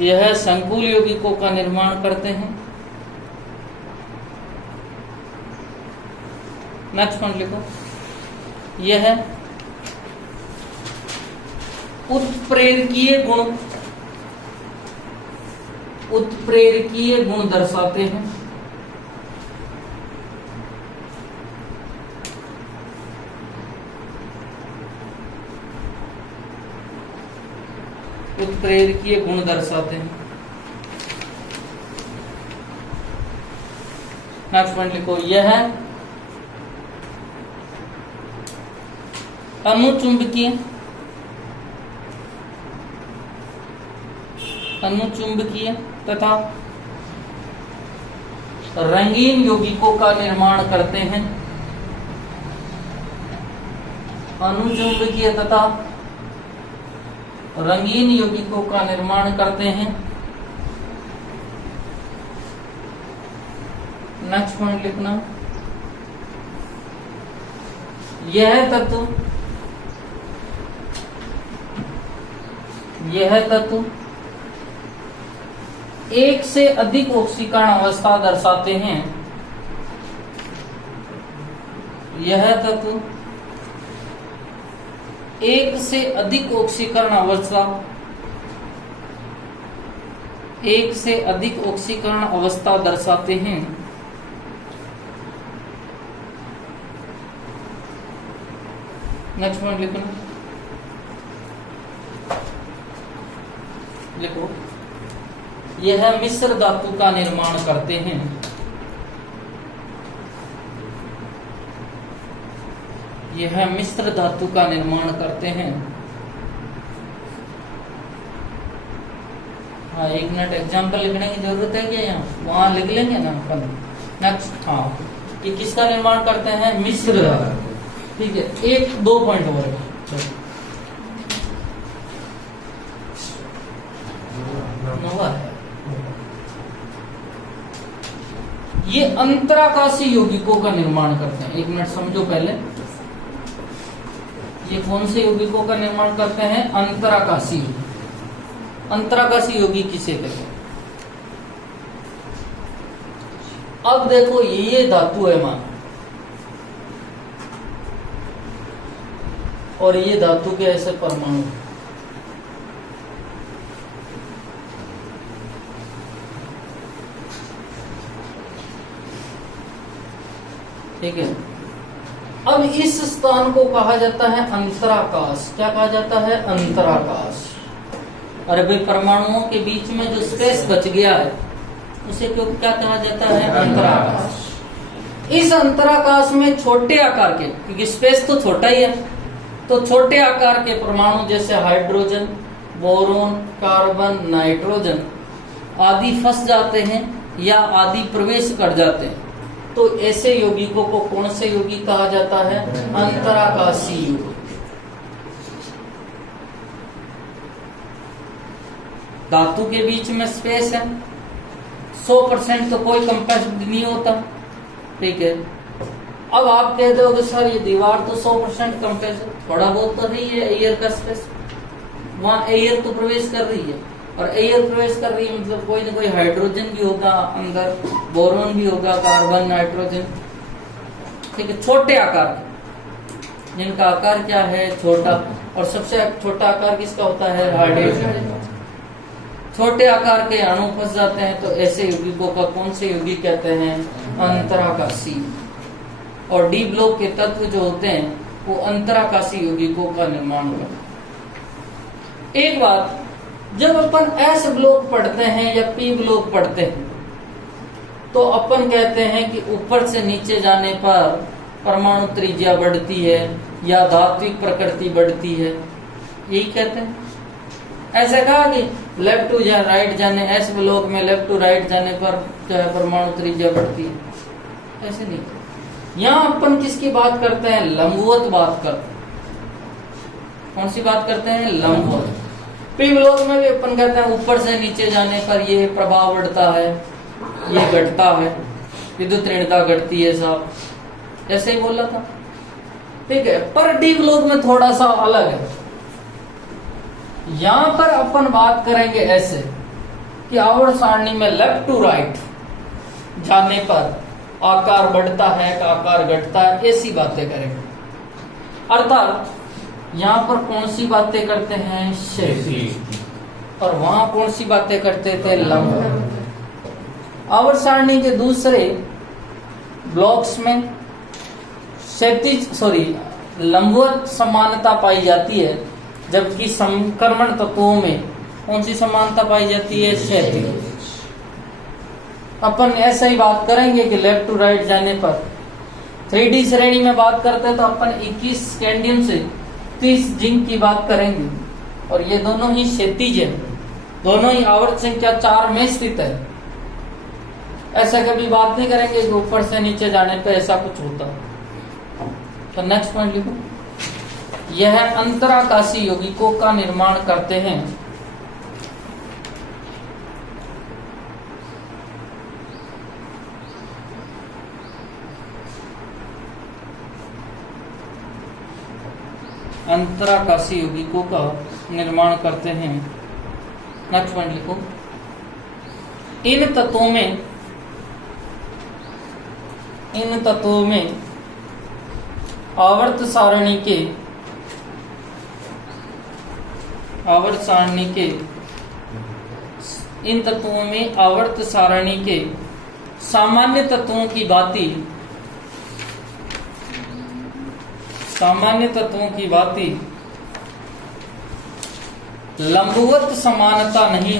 यह संकुल यौगिकों का निर्माण करते हैं। नेक्स्ट पॉइंट लिखो, यह उत्प्रेरकीय गुण दर्शाते हैं। उत्प्रेरकीय गुण दर्शाते हैं। नेक्स्ट पॉइंट लिखो, यह अनुचुंबकीय तथा रंगीन यौगिकों का निर्माण करते हैं। अनुचुंबकीय तथा रंगीन यौगिकों का निर्माण करते हैं। नेक्स्ट पॉइंट लिखना, यह तत्व एक से अधिक ऑक्सीकरण अवस्था दर्शाते हैं। यह तत्व एक से अधिक ऑक्सीकरण अवस्था दर्शाते हैं। नेक्स्ट पॉइंट लिखो, यह मिश्र धातु का निर्माण करते हैं। यह मिश्र धातु का निर्माण करते हैं। हाँ, 1 मिनट एग्जाम्पल लिखने की जरूरत है क्या? यहाँ वहाँ लिख लेंगे ना अपन। नेक्स्ट, हाँ, ये किसका निर्माण करते हैं? मिस्र। ठीक है, 1-2 पॉइंट और है। नोवा है। ये अंतराकाशी यौगिकों का निर्माण करते हैं। 1 मिनट समझो पहले, ये कौन से यौगिकों का निर्माण करते हैं? अंतराकाशी। अंतराकाशी यौगिक किसे कहते हैं? अब देखो, ये धातु है मान, और ये धातु के ऐसे परमाणु। ठीक है, अब इस स्थान को कहा जाता है अंतराकाश। क्या कहा जाता है? अंतराकाश। अरे भाई, परमाणुओं के बीच में जो स्पेस बच गया है उसे क्यों क्या कहा जाता है? अंतराकाश। इस अंतराकाश में छोटे आकार के, क्योंकि स्पेस तो छोटा ही है, तो छोटे आकार के परमाणु जैसे हाइड्रोजन, बोरोन, कार्बन, नाइट्रोजन आदि फंस जाते हैं या आदि प्रवेश कर जाते हैं। तो ऐसे यौगिकों को कौन से यौगिक कहा जाता है? अंतराकाशी यौगिक। धातु के बीच में स्पेस है, 100% तो कोई कंपैक्ट नहीं होता। ठीक है, अब आप कह दोगे सर ये दीवार तो 100% कंपैक्ट, थोड़ा बहुत तो नहीं है एयर का स्पेस, वहां एयर तो प्रवेश कर रही है, और एयर प्रवेश कर रही है मतलब कोई ना कोई हाइड्रोजन भी होगा अंदर, बोरोन भी होगा, कार्बन, नाइट्रोजन। ठीक है, छोटे आकार, जिनका आकार क्या है? छोटा। और सबसे छोटा आकार किसका होता है? हाइड्रोजन। छोटे आकार के अणु फंस जाते हैं, तो ऐसे यौगिकों का कौन से यौगिक कहते हैं? अंतराकाशी। और डी ब्लॉक के तत्व जो होते हैं वो अंतराकाशी यौगिकों का निर्माण होगा। एक बात, जब अपन एस ब्लॉक पढ़ते हैं या पी ब्लॉक पढ़ते हैं तो अपन कहते हैं कि ऊपर से नीचे जाने पर परमाणु त्रिज्या बढ़ती है या धात्विक प्रकृति बढ़ती है, यही कहते हैं। ऐसे कहा कि लेफ्ट टू या राइट जाने, एस ब्लॉक में लेफ्ट टू राइट जाने पर जो है परमाणु त्रिज्या बढ़ती है, ऐसे नहीं। यहाँ अपन किसकी बात करते हैं? लंबवत बात करते हैं। कौन सी बात करते हैं? लंबवत। पी ब्लॉक में भी अपन कहते हैं ऊपर से नीचे जाने पर ये प्रभाव बढ़ता है, ये घटता है, विद्युत ऋणता घटती है, साहब ऐसे ही बोला था। ठीक है, पर डी ब्लॉक में थोड़ा सा अलग है। यहां पर अपन बात करेंगे ऐसे कि आवर्त सारणी में लेफ्ट टू राइट जाने पर आकार बढ़ता है, आकार घटता है, ऐसी बातें करेंगे। अर्थात यहाँ पर कौन सी बातें करते हैं? क्षैतिज। और वहां कौन सी बातें करते थे? लंब। आवर्त सारणी के दूसरे ब्लॉक्स में क्षैतिज लंबवत समानता पाई जाती है, जबकि संक्रमण तत्वों में कौन सी समानता पाई जाती है? क्षैतिज। अपन ऐसा ही बात करेंगे कि लेफ्ट टू राइट जाने पर 3D श्रेणी में बात करते हैं तो अपन 21 स्कैंडियम से 30 जिंक की बात करेंगे, और ये दोनों ही क्षैतिज है, दोनों ही आवर्त संख्या 4 में स्थित है। ऐसा कभी बात नहीं करेंगे कि ऊपर से नीचे जाने पे ऐसा कुछ होता। तो नेक्स्ट पॉइंट लिखो, यह अंतराकाशी यौगिकों का निर्माण करते हैं। अंतराकाशी यौगिकों का निर्माण करते हैं। नेक्स्ट पॉइंट लिखो, इन तत्वों में आवर्त सारणी के सामान्य तत्वों की भांति लंबवत समानता नहीं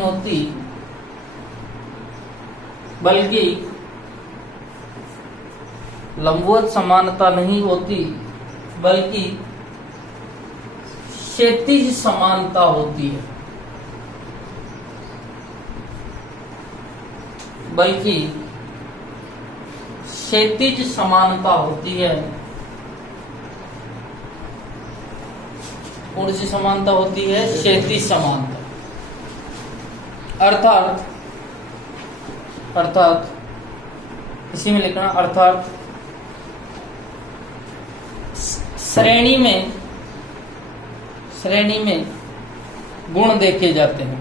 होती, बल्कि लंबवत समानता नहीं होती, बल्कि क्षैतिज समानता होती है, बल्कि क्षैतिज समानता होती है। कौन सी समानता होती है? क्षैतिज समानता। अर्थात इसी में लिखना, अर्थात श्रेणी में गुण देखे जाते हैं।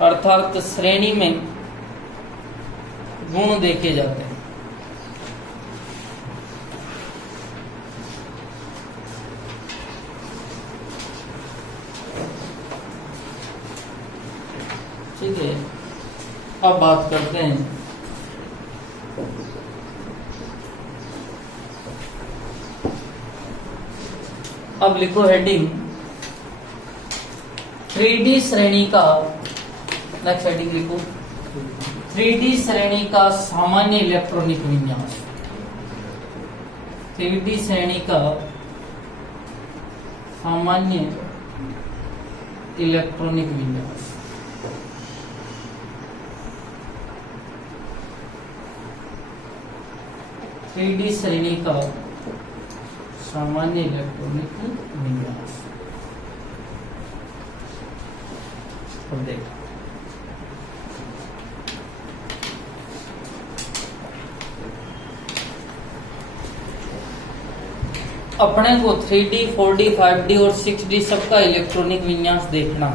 अर्थात श्रेणी में गुण देखे जाते हैं। ठीक है, अब बात करते हैं अब लिखो हेडिंग 3D श्रेणी का, नेक्स्ट हेडिंग लिखो 3D श्रेणी का सामान्य इलेक्ट्रॉनिक विन्यास। 3D श्रेणी का सामान्य इलेक्ट्रॉनिक विन्यास। थ्री डी श्रेणी का सामान्य इलेक्ट्रॉनिक विन्यास। अब देख, अपने को 3D, 4D, 5D और 6D सबका इलेक्ट्रॉनिक विन्यास देखना,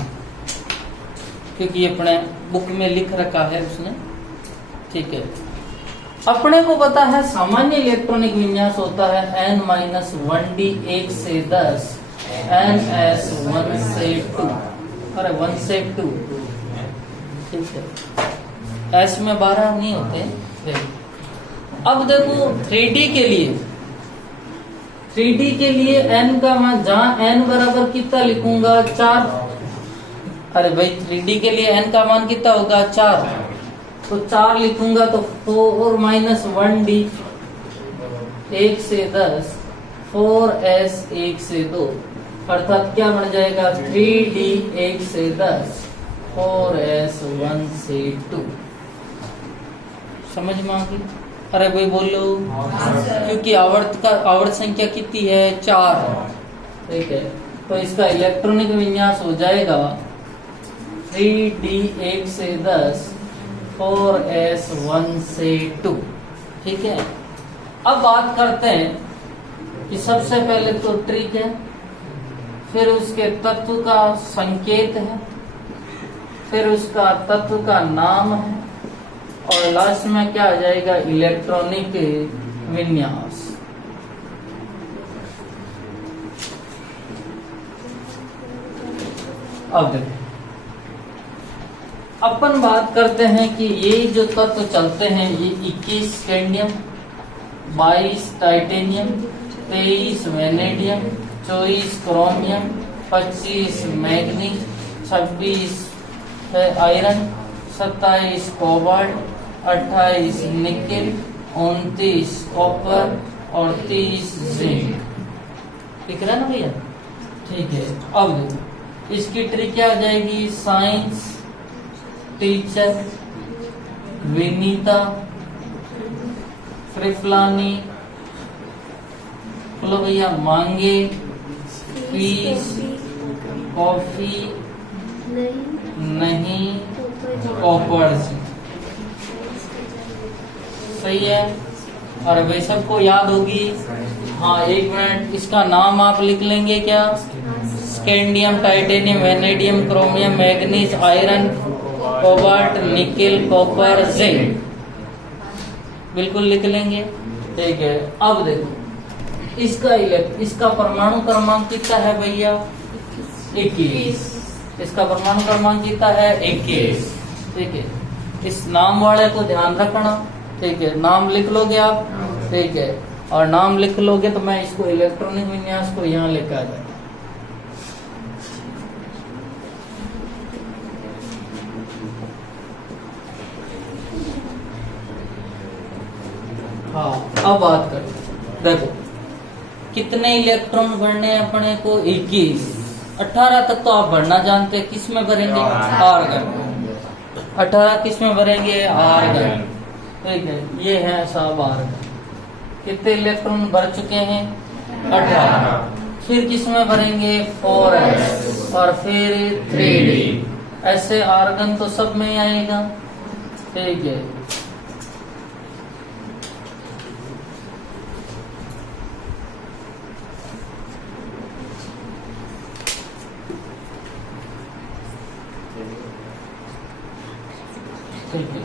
क्योंकि अपने बुक में लिख रखा है उसने। ठीक है, अपने को पता है सामान्य इलेक्ट्रॉनिक विन्यास होता है n-1D 1 से 10, ns 1 से 2, अरे 1 से 2। ठीक है, s में 12 नहीं होते। अब देखो 3D के लिए n का मान, जहां n बराबर कितना लिखूंगा 4। अरे भाई 3D के लिए n का मान कितना होगा 4, तो 4 लिखूंगा तो 4-1D 1 से 10, 4s 1 से 2, अर्थात क्या बन जाएगा 3D 1 से 10, 4s 1 से 2। समझ में आ गई? अरे भाई बोलो, क्योंकि आवर्त संख्या कितनी है 4। ठीक है, तो इसका इलेक्ट्रॉनिक विन्यास हो जाएगा 3D 1 से 10, 4s 1 से 2। ठीक है, अब बात करते हैं कि सबसे पहले तो ट्रिक है, फिर उसके तत्व का संकेत है, फिर उसका तत्व का नाम है, और लास्ट में क्या आ जाएगा इलेक्ट्रॉनिक विन्यास। अब देखो, अपन बात करते हैं कि ये जो तत्व चलते हैं, ये 21 scandium, 22 titanium, 23 vanadium, 24 chromium, 25 manganese, 26 iron, 27 cobalt, 28 nickel, 29 copper और 30 जिंक। ठीक है ना भैया? ठीक है, अब देखो इसकी ट्रिक क्या आ जाएगी। साइंस टीचर विनीता कृपलानी, बोलो भैया, मांगे फीस कॉफी नहीं कॉपर। सही है, और भाई सबको याद होगी। हाँ, 1 मिनट, इसका नाम आप लिख लेंगे क्या? Scandium, titanium, vanadium, chromium, manganese, iron, cobalt, nickel, copper, zinc, बिल्कुल लिख लेंगे। ठीक है, अब देखो इसका परमाणु क्रमांक कितना है भैया? 21। इसका परमाणु क्रमांक कितना है? 21। ठीक है, इस नाम वाले को ध्यान रखना। ठीक है, नाम लिख लोगे आप। ठीक है, और नाम लिख लोगे तो मैं इसको इलेक्ट्रॉनिक विन्यास को यहाँ लेकर आ जाऊंगा। हाँ, अब बात करें। देखो कितने इलेक्ट्रॉन भरने हैं अपने को? 21। 18 तक तो आप भरना जानते हैं, किस में भरेंगे? आर्गन। 18 किस में भरेंगे? आर्गन। ठीक है, ये है सब आर्गन। कितने इलेक्ट्रॉन भर चुके हैं? 18। फिर किस में भरेंगे? 4s और फिर 3d। ऐसे आर्गन तो सब में आएगा। ठीक है, ठीक है।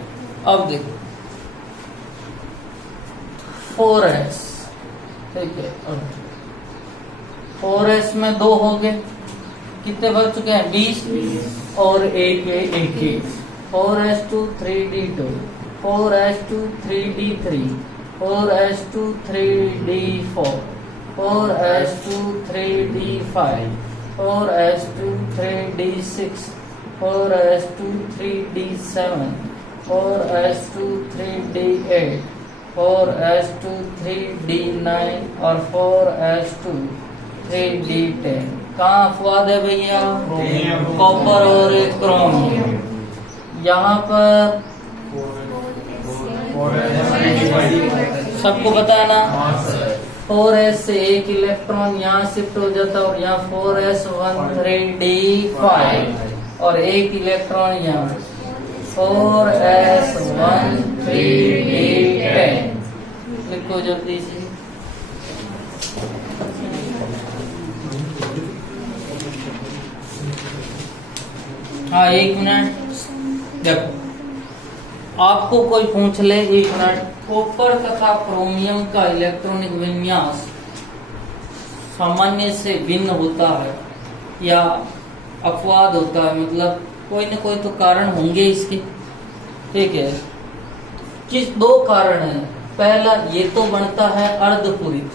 अब देखो 4s, ठीक है। अब 4s में 2 हो गए, कितने बच चुके हैं? 20 और एक 21। 4s2 3d2, 4s2 3d3, 4s2 3d4, 4s2 3d5, 4s2 3d6, 4s2 3d7, 4s2 3d8, 4s2 3d9 और 4s2 3d10। कहाँ अपवाद है भैया? कॉपर और क्रोमियम। यहाँ पर सबको बताना 4s से एक इलेक्ट्रॉन यहाँ शिफ्ट हो जाता है और यहाँ 4s1 3d5 और एक इलेक्ट्रॉन यहाँ 4s1 3d10। लिखो जल्दी से। हाँ, 1 मिनट। देखो, आपको कोई पूछ ले 1 मिनट, कॉपर तथा क्रोमियम का इलेक्ट्रॉनिक विन्यास सामान्य से भिन्न होता है या अपवाद होता है, मतलब कोई न कोई तो कारण होंगे इसके। ठीक है, किस 2 कारण है? पहला, ये तो बनता है अर्धपूरित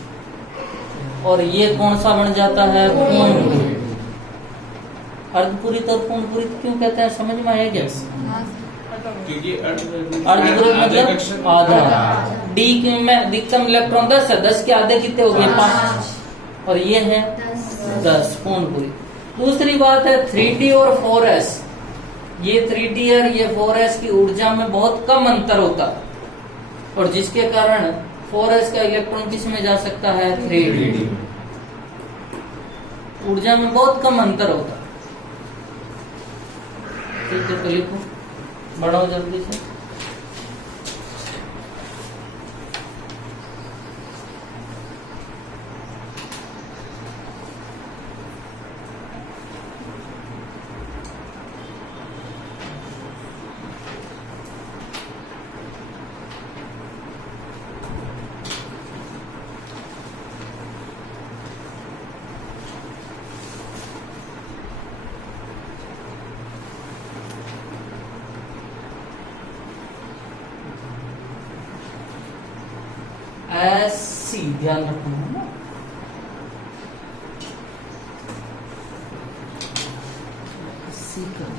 और ये कौन सा बन जाता है? पूर्णपूरित। अर्धपूरित और पूर्णपूरित क्यों कहते हैं, समझ में आया क्या? क्योंकि अर्धपूरित मतलब आधा। डी में अधिकतम इलेक्ट्रॉन 10 है, 10 के आधे कितने हो गए? 5 और ये है 10 पूर्णपूरित। दूसरी बात है 3d और 4s। ये 3d और ये 4s की ऊर्जा में बहुत कम अंतर होता है और जिसके कारण 4s का इलेक्ट्रॉन किस में जा सकता है? 3d। ऊर्जा में बहुत कम अंतर होता है। ठीक है, तो लिखो, बढ़ाओ जल्दी से। ऐसी ध्यान रखना है ना। ऐसी करना।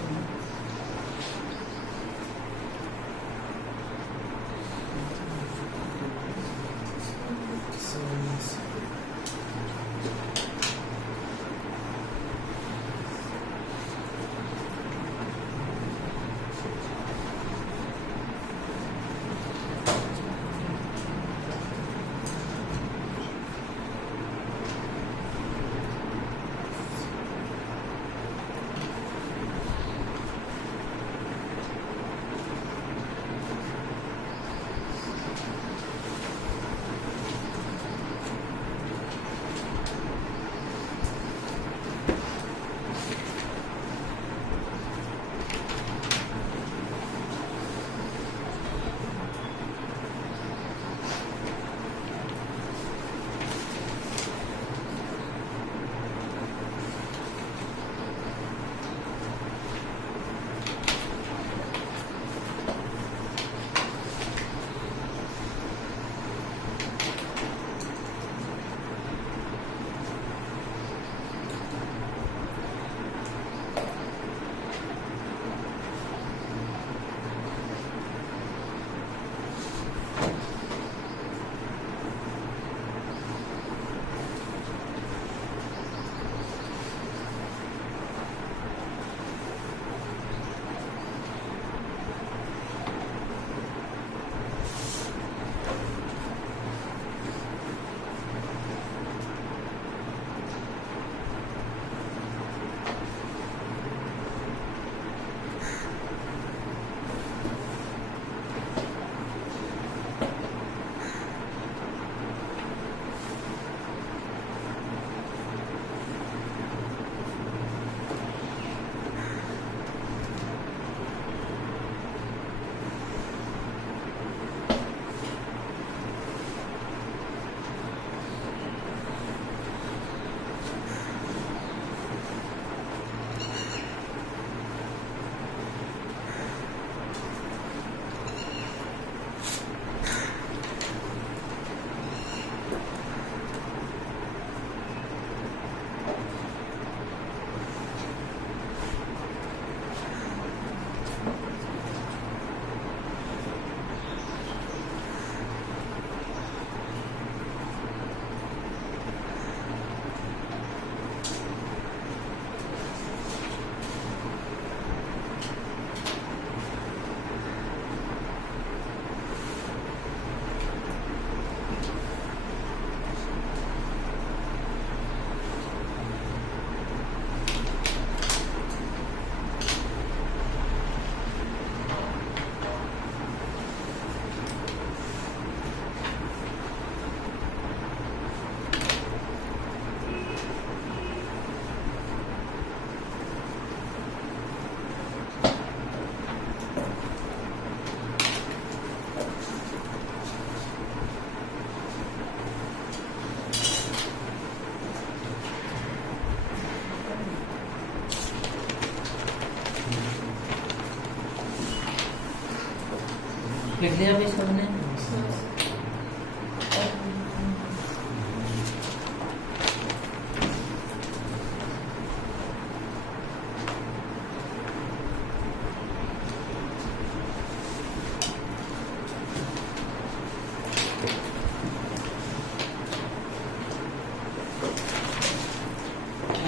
लिख लिया भाई सबने?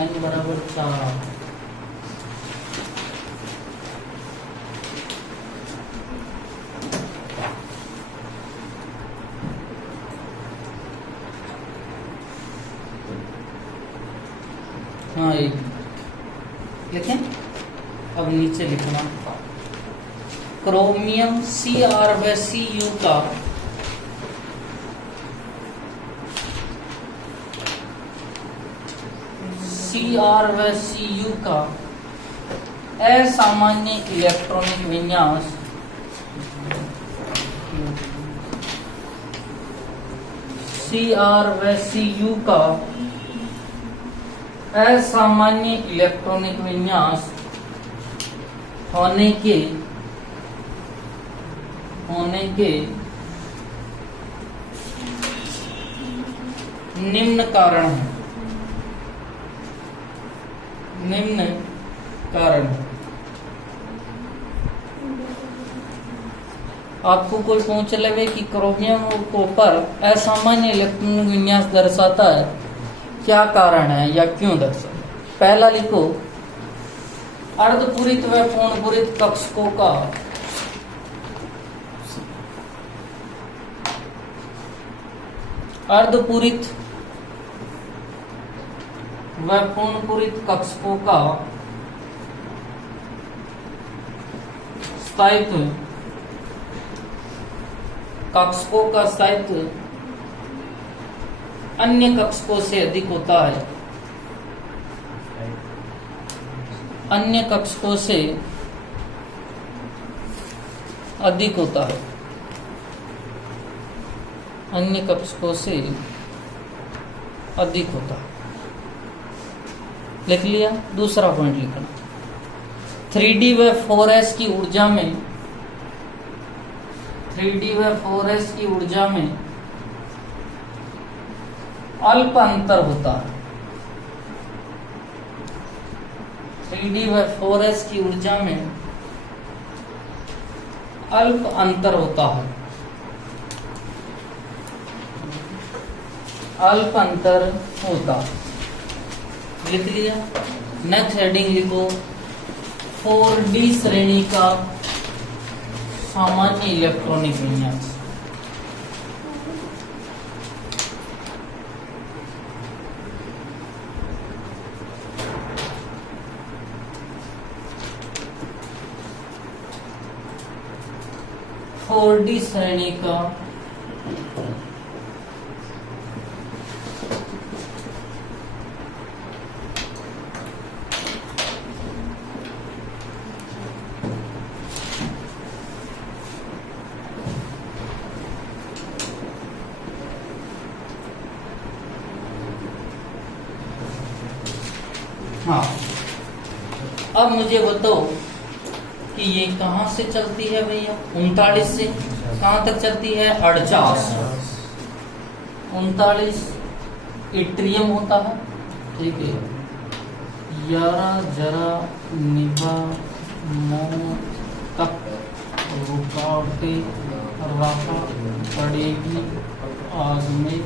n बराबर 4। हाँ एक लिखें। अब नीचे लिखना क्रोमियम Cr व Cu का Cr व Cu का असामान्य इलेक्ट्रॉनिक विन्यास Cr व Cu का असामान्य इलेक्ट्रॉनिक विन्यास होने के निम्न कारण है। निम्न कारण है। आपको कोई पूछ ले कि क्रोमियम और कॉपर असामान्य इलेक्ट्रॉनिक विन्यास दर्शाता है, क्या कारण है या क्यों दर्शाता है? पहला लिखो अर्धपूरित व पूर्णपूरित कक्षकों का अर्धपूरित व पूर्णपूरित कक्षकों का स्थायित्व अन्य कक्षकों से अधिक होता है। अन्य कक्षकों से अधिक होता है। अन्य कक्षकों से अधिक होता है। लिख लिया। दूसरा पॉइंट लिखना 3D व 4s की ऊर्जा में 3D व 4s की ऊर्जा में अल्प अंतर होता है। 3D व 4s की ऊर्जा में अल्प अंतर होता है। अल्प अंतर होता है। लिख लिया। नेक्स्ट हेडिंग लिखो 4D श्रेणी का सामान्य इलेक्ट्रॉनिक विन्यास। फोर डी श्रेणी का हाँ, अब मुझे बताओ कि ये कहाँ से चलती है भैया? 39 से कहाँ तक चलती है? 48। 39 इट्रियम होता है। ठीक है। यारा जरा निभा मौत तक रुकावटें रहा पड़ेगी आग में।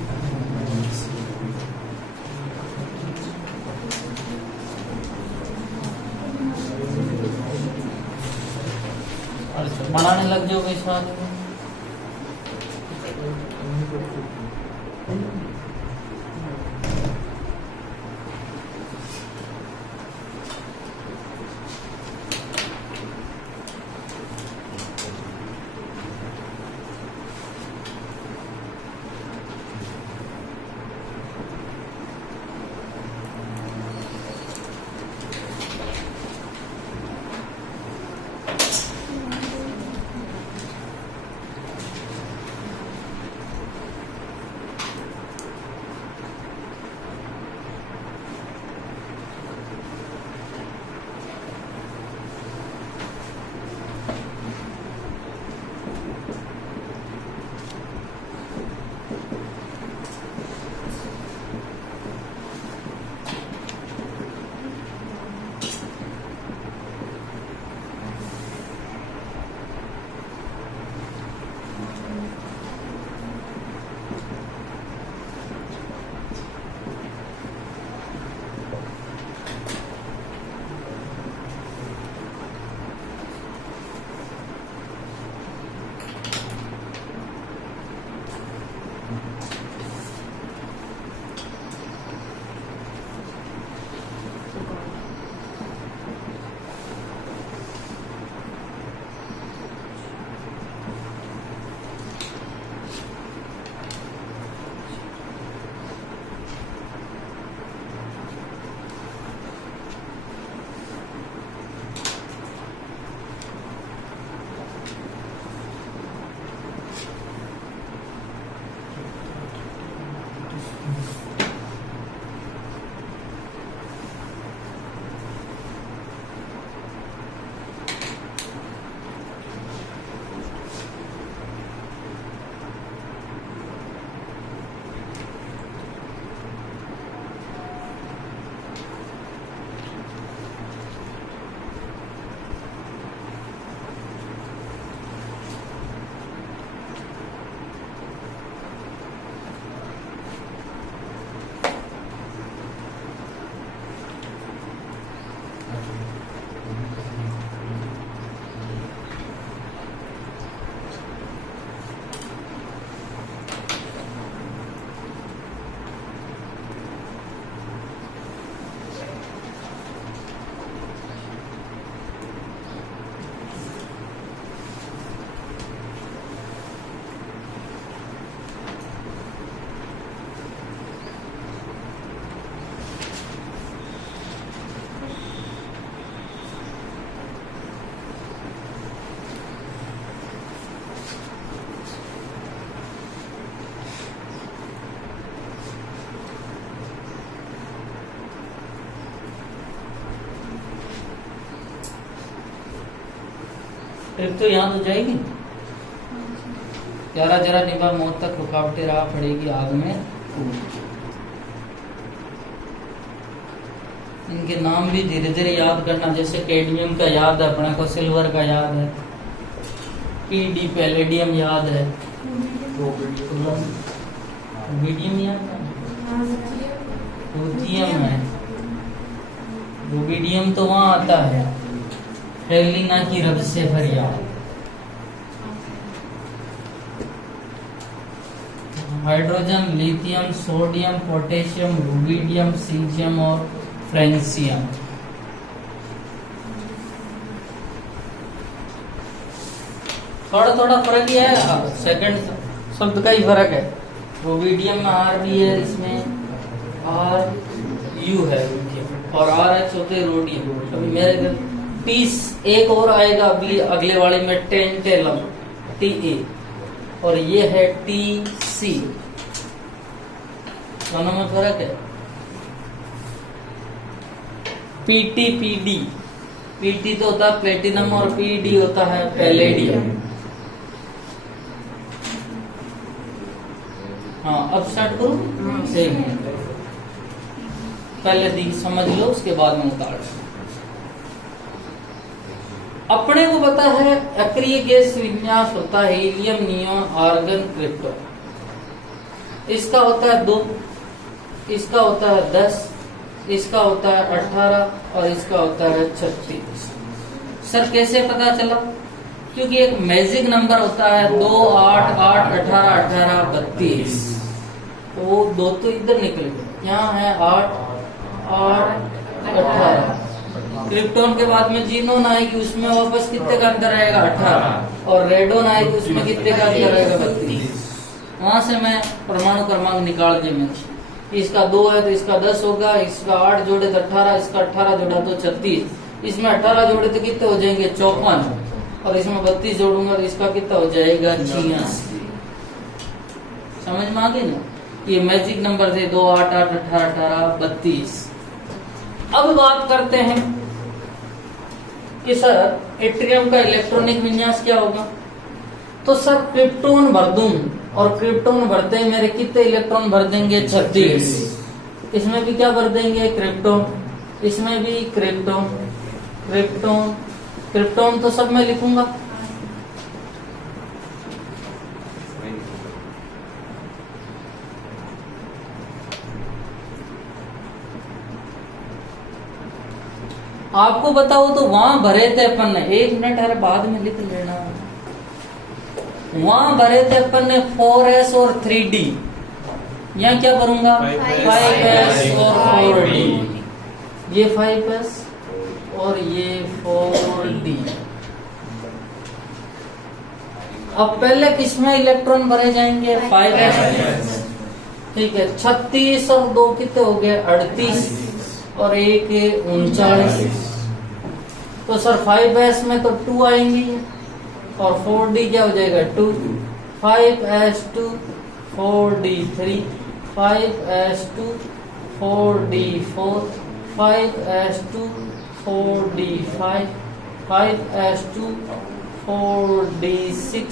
बनाने लग जाओगे इस बात में। ट्रिप तो यहाँ तो जाएगी। जरा जरा निभा मौत तक रुकावटें राह पड़ेगी आग में कूद। इनके नाम भी धीरे धीरे याद करना, जैसे कैडमियम का याद है अपने को, सिल्वर का याद है, पीडी पैलेडियम याद है, मीडियम याद है, रूथियम है, रूबिडियम तो वहाँ आता है, हेलिना की रब से फरियाद। Hydrogen, lithium, sodium, potassium, rubidium, caesium और फ्रेंसियम। थोड़ा थोड़ा फर्क ही है, सेकंड शब्द का ही फर्क है। रूबिडियम में आर भी है, इसमें आर यू है और आर एच होते हैं रोडियम। अभी मेरे घर पीस एक और आएगा अगले वाले में, टेंटेलम टी, और ये है टी सी। दोनों में फर्क है। पीटी पीडी, पीटी तो होता है प्लेटिनम और पीडी होता है पैलेडियम। हाँ अब स्टार्ट करूं, सेम पहले देख समझ लो, उसके बाद में उतार। अपने को पता है अक्रिय गैस विन्यास होता है हीलियम, नियोन, आर्गन, क्रिप्टॉन। इसका होता है 2, इसका होता है 10, इसका होता है 18 और इसका होता है 36। सर कैसे पता चला? क्योंकि एक मैजिक नंबर होता है 2, 8, 8, 18, 18, 32। तो वो 2 तो इधर निकल गए, यहाँ है 8, 8, 18। क्रिप्टॉन के बाद में जीनोन आएगी, उसमें वापस कितने का अंतर आएगा? 18। और रेडोन आएगी, उसमें कितने का अंतर आएगा? 32। वहां से मैं परमाणु क्रमांक निकाल दिए मैंने। इसका 2 है तो इसका 10 होगा, इसका 8 जोड़े तो 18, इसका 18 जोड़ा तो 36, इसमें 18 जोड़े तो कितने हो जाएंगे? 54, और इसमें 32 जोड़ूंगा तो इसका कितना हो जाएगा? 86। समझ में आ गई ना? ये मैजिक नंबर थे 2, 8, 8, 18, 18, 32। अब बात करते हैं कि सर एट्रियम का इलेक्ट्रॉनिक विन्यास क्या होगा? तो सर क्रिप्टॉन भर दूं, और क्रिप्टॉन भरते ही मेरे कितने इलेक्ट्रॉन भर देंगे? 36। इसमें भी क्या भर देंगे? क्रिप्टॉन। इसमें भी क्रिप्टॉन, क्रिप्टॉन, क्रिप्टॉन तो सब मैं लिखूंगा। आपको बताओ तो वहां भरे थे अपन ने। 1 मिनट, अरे बाद में लिख लेना। वहां भरे थे अपन ने 4s और 3d, यहाँ क्या भरूंगा 5s और 4d। ये 5s और ये 4d। अब पहले किसमें इलेक्ट्रॉन भरे जाएंगे 5s। ठीक है, 36 और 2 कितने हो गए 38 और 1 39। तो सर 5s में तो 2 आएंगी और 4d क्या हो जाएगा 2। 5s2 4d3 5s2 4d4 5s2 4d5 5s2 4d6।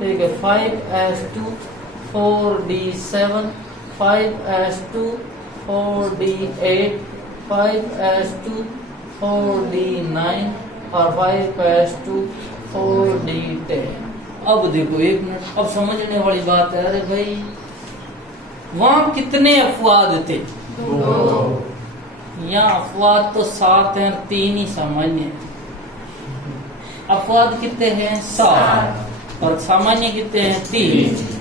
ठीक है, 5s2 4d7 5s2 4d8 5s2 4d9 और 5s2 4d10। अब देखो एक मिनट, अब समझने वाली बात है। अरे भाई वहां कितने अपवाद थे? यहाँ अपवाद तो 7 हैं, 3 ही सामान्य है। अपवाद कितने हैं 7 और सामान्य कितने हैं 3।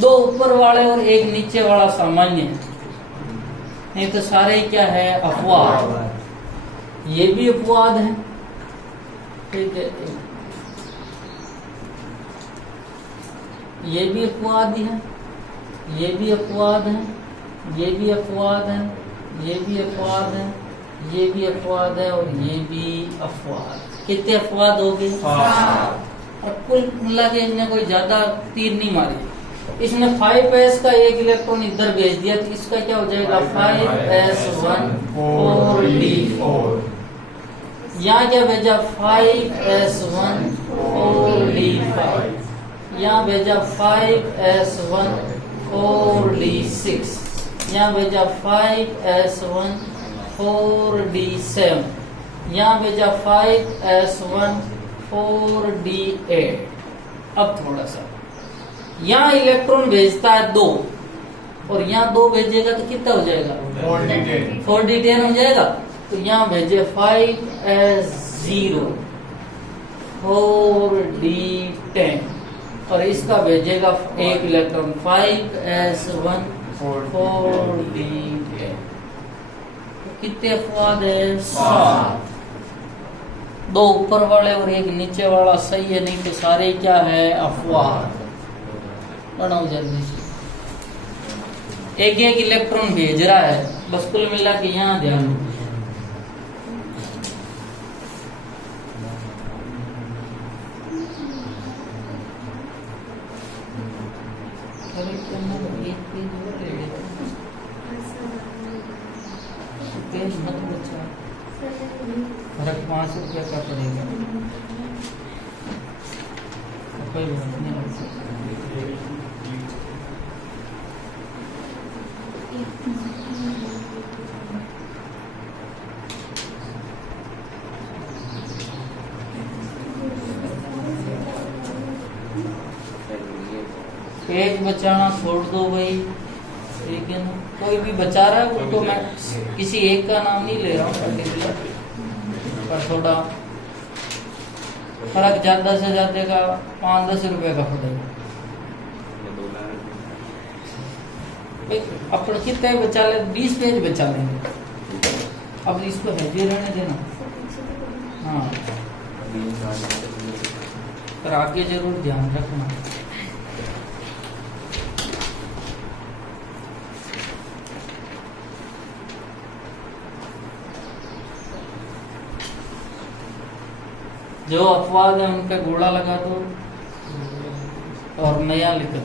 2 ऊपर वाले और 1 नीचे वाला सामान्य है, नहीं तो सारे क्या है अपवाद। ये भी अपवाद है। ठीक है, ये भी अपवाद है, ये भी अपवाद है, ये भी अपवाद है, ये भी अपवाद है, ये भी अपवाद है और ये भी अपवाद। कितने अपवाद हो गए? और कुल मिला के इसने कोई ज्यादा तीर नहीं मारे। इसने 5s का एक इलेक्ट्रॉन इधर भेज दिया तो इसका क्या हो जाएगा 5s1 4d4। यहाँ क्या भेजा 5s1 4d5, यहाँ भेजा 5s1 4d6, यहाँ भेजा 5s1 4d7, यहाँ भेजा 5s1 4d8। अब थोड़ा सा यहाँ इलेक्ट्रॉन भेजता है 2 और यहाँ 2 भेजेगा तो कितना हो जाएगा 4d10 हो जाएगा। तो यहाँ भेजे 5s0 4d10 और इसका भेजेगा एक इलेक्ट्रॉन 5s1 4d10। तो कितने अपवाद है 7। 2 ऊपर वाले और 1 नीचे वाला सही है, नहीं तो सारे क्या है अपवाद। बनाओ जल्दी से। एक एक इलेक्ट्रॉन भेज रहा है, बस कुल मिला के यहाँ ध्यान दो। फर्क 5 रुपया का पड़ेगा, कोई बात नहीं। एक बचाना छोड़ दो भाई, ठीक है ना। कोई भी बचा रहा है वो तो मैं किसी एक का नाम नहीं ले रहा हूँ पर्टिकुलर, पर थोड़ा फर्क ज्यादा से ज्यादा का 5-10 रुपए का पड़ेगा। अपन कितने बचा ले 20 पेज बचा लेंगे। अब इसको हैजे रहने देना। हाँ, पर आगे जरूर ध्यान रखना। जो अपवाद है उन पे घोड़ा लगा दो और नया लिख दो।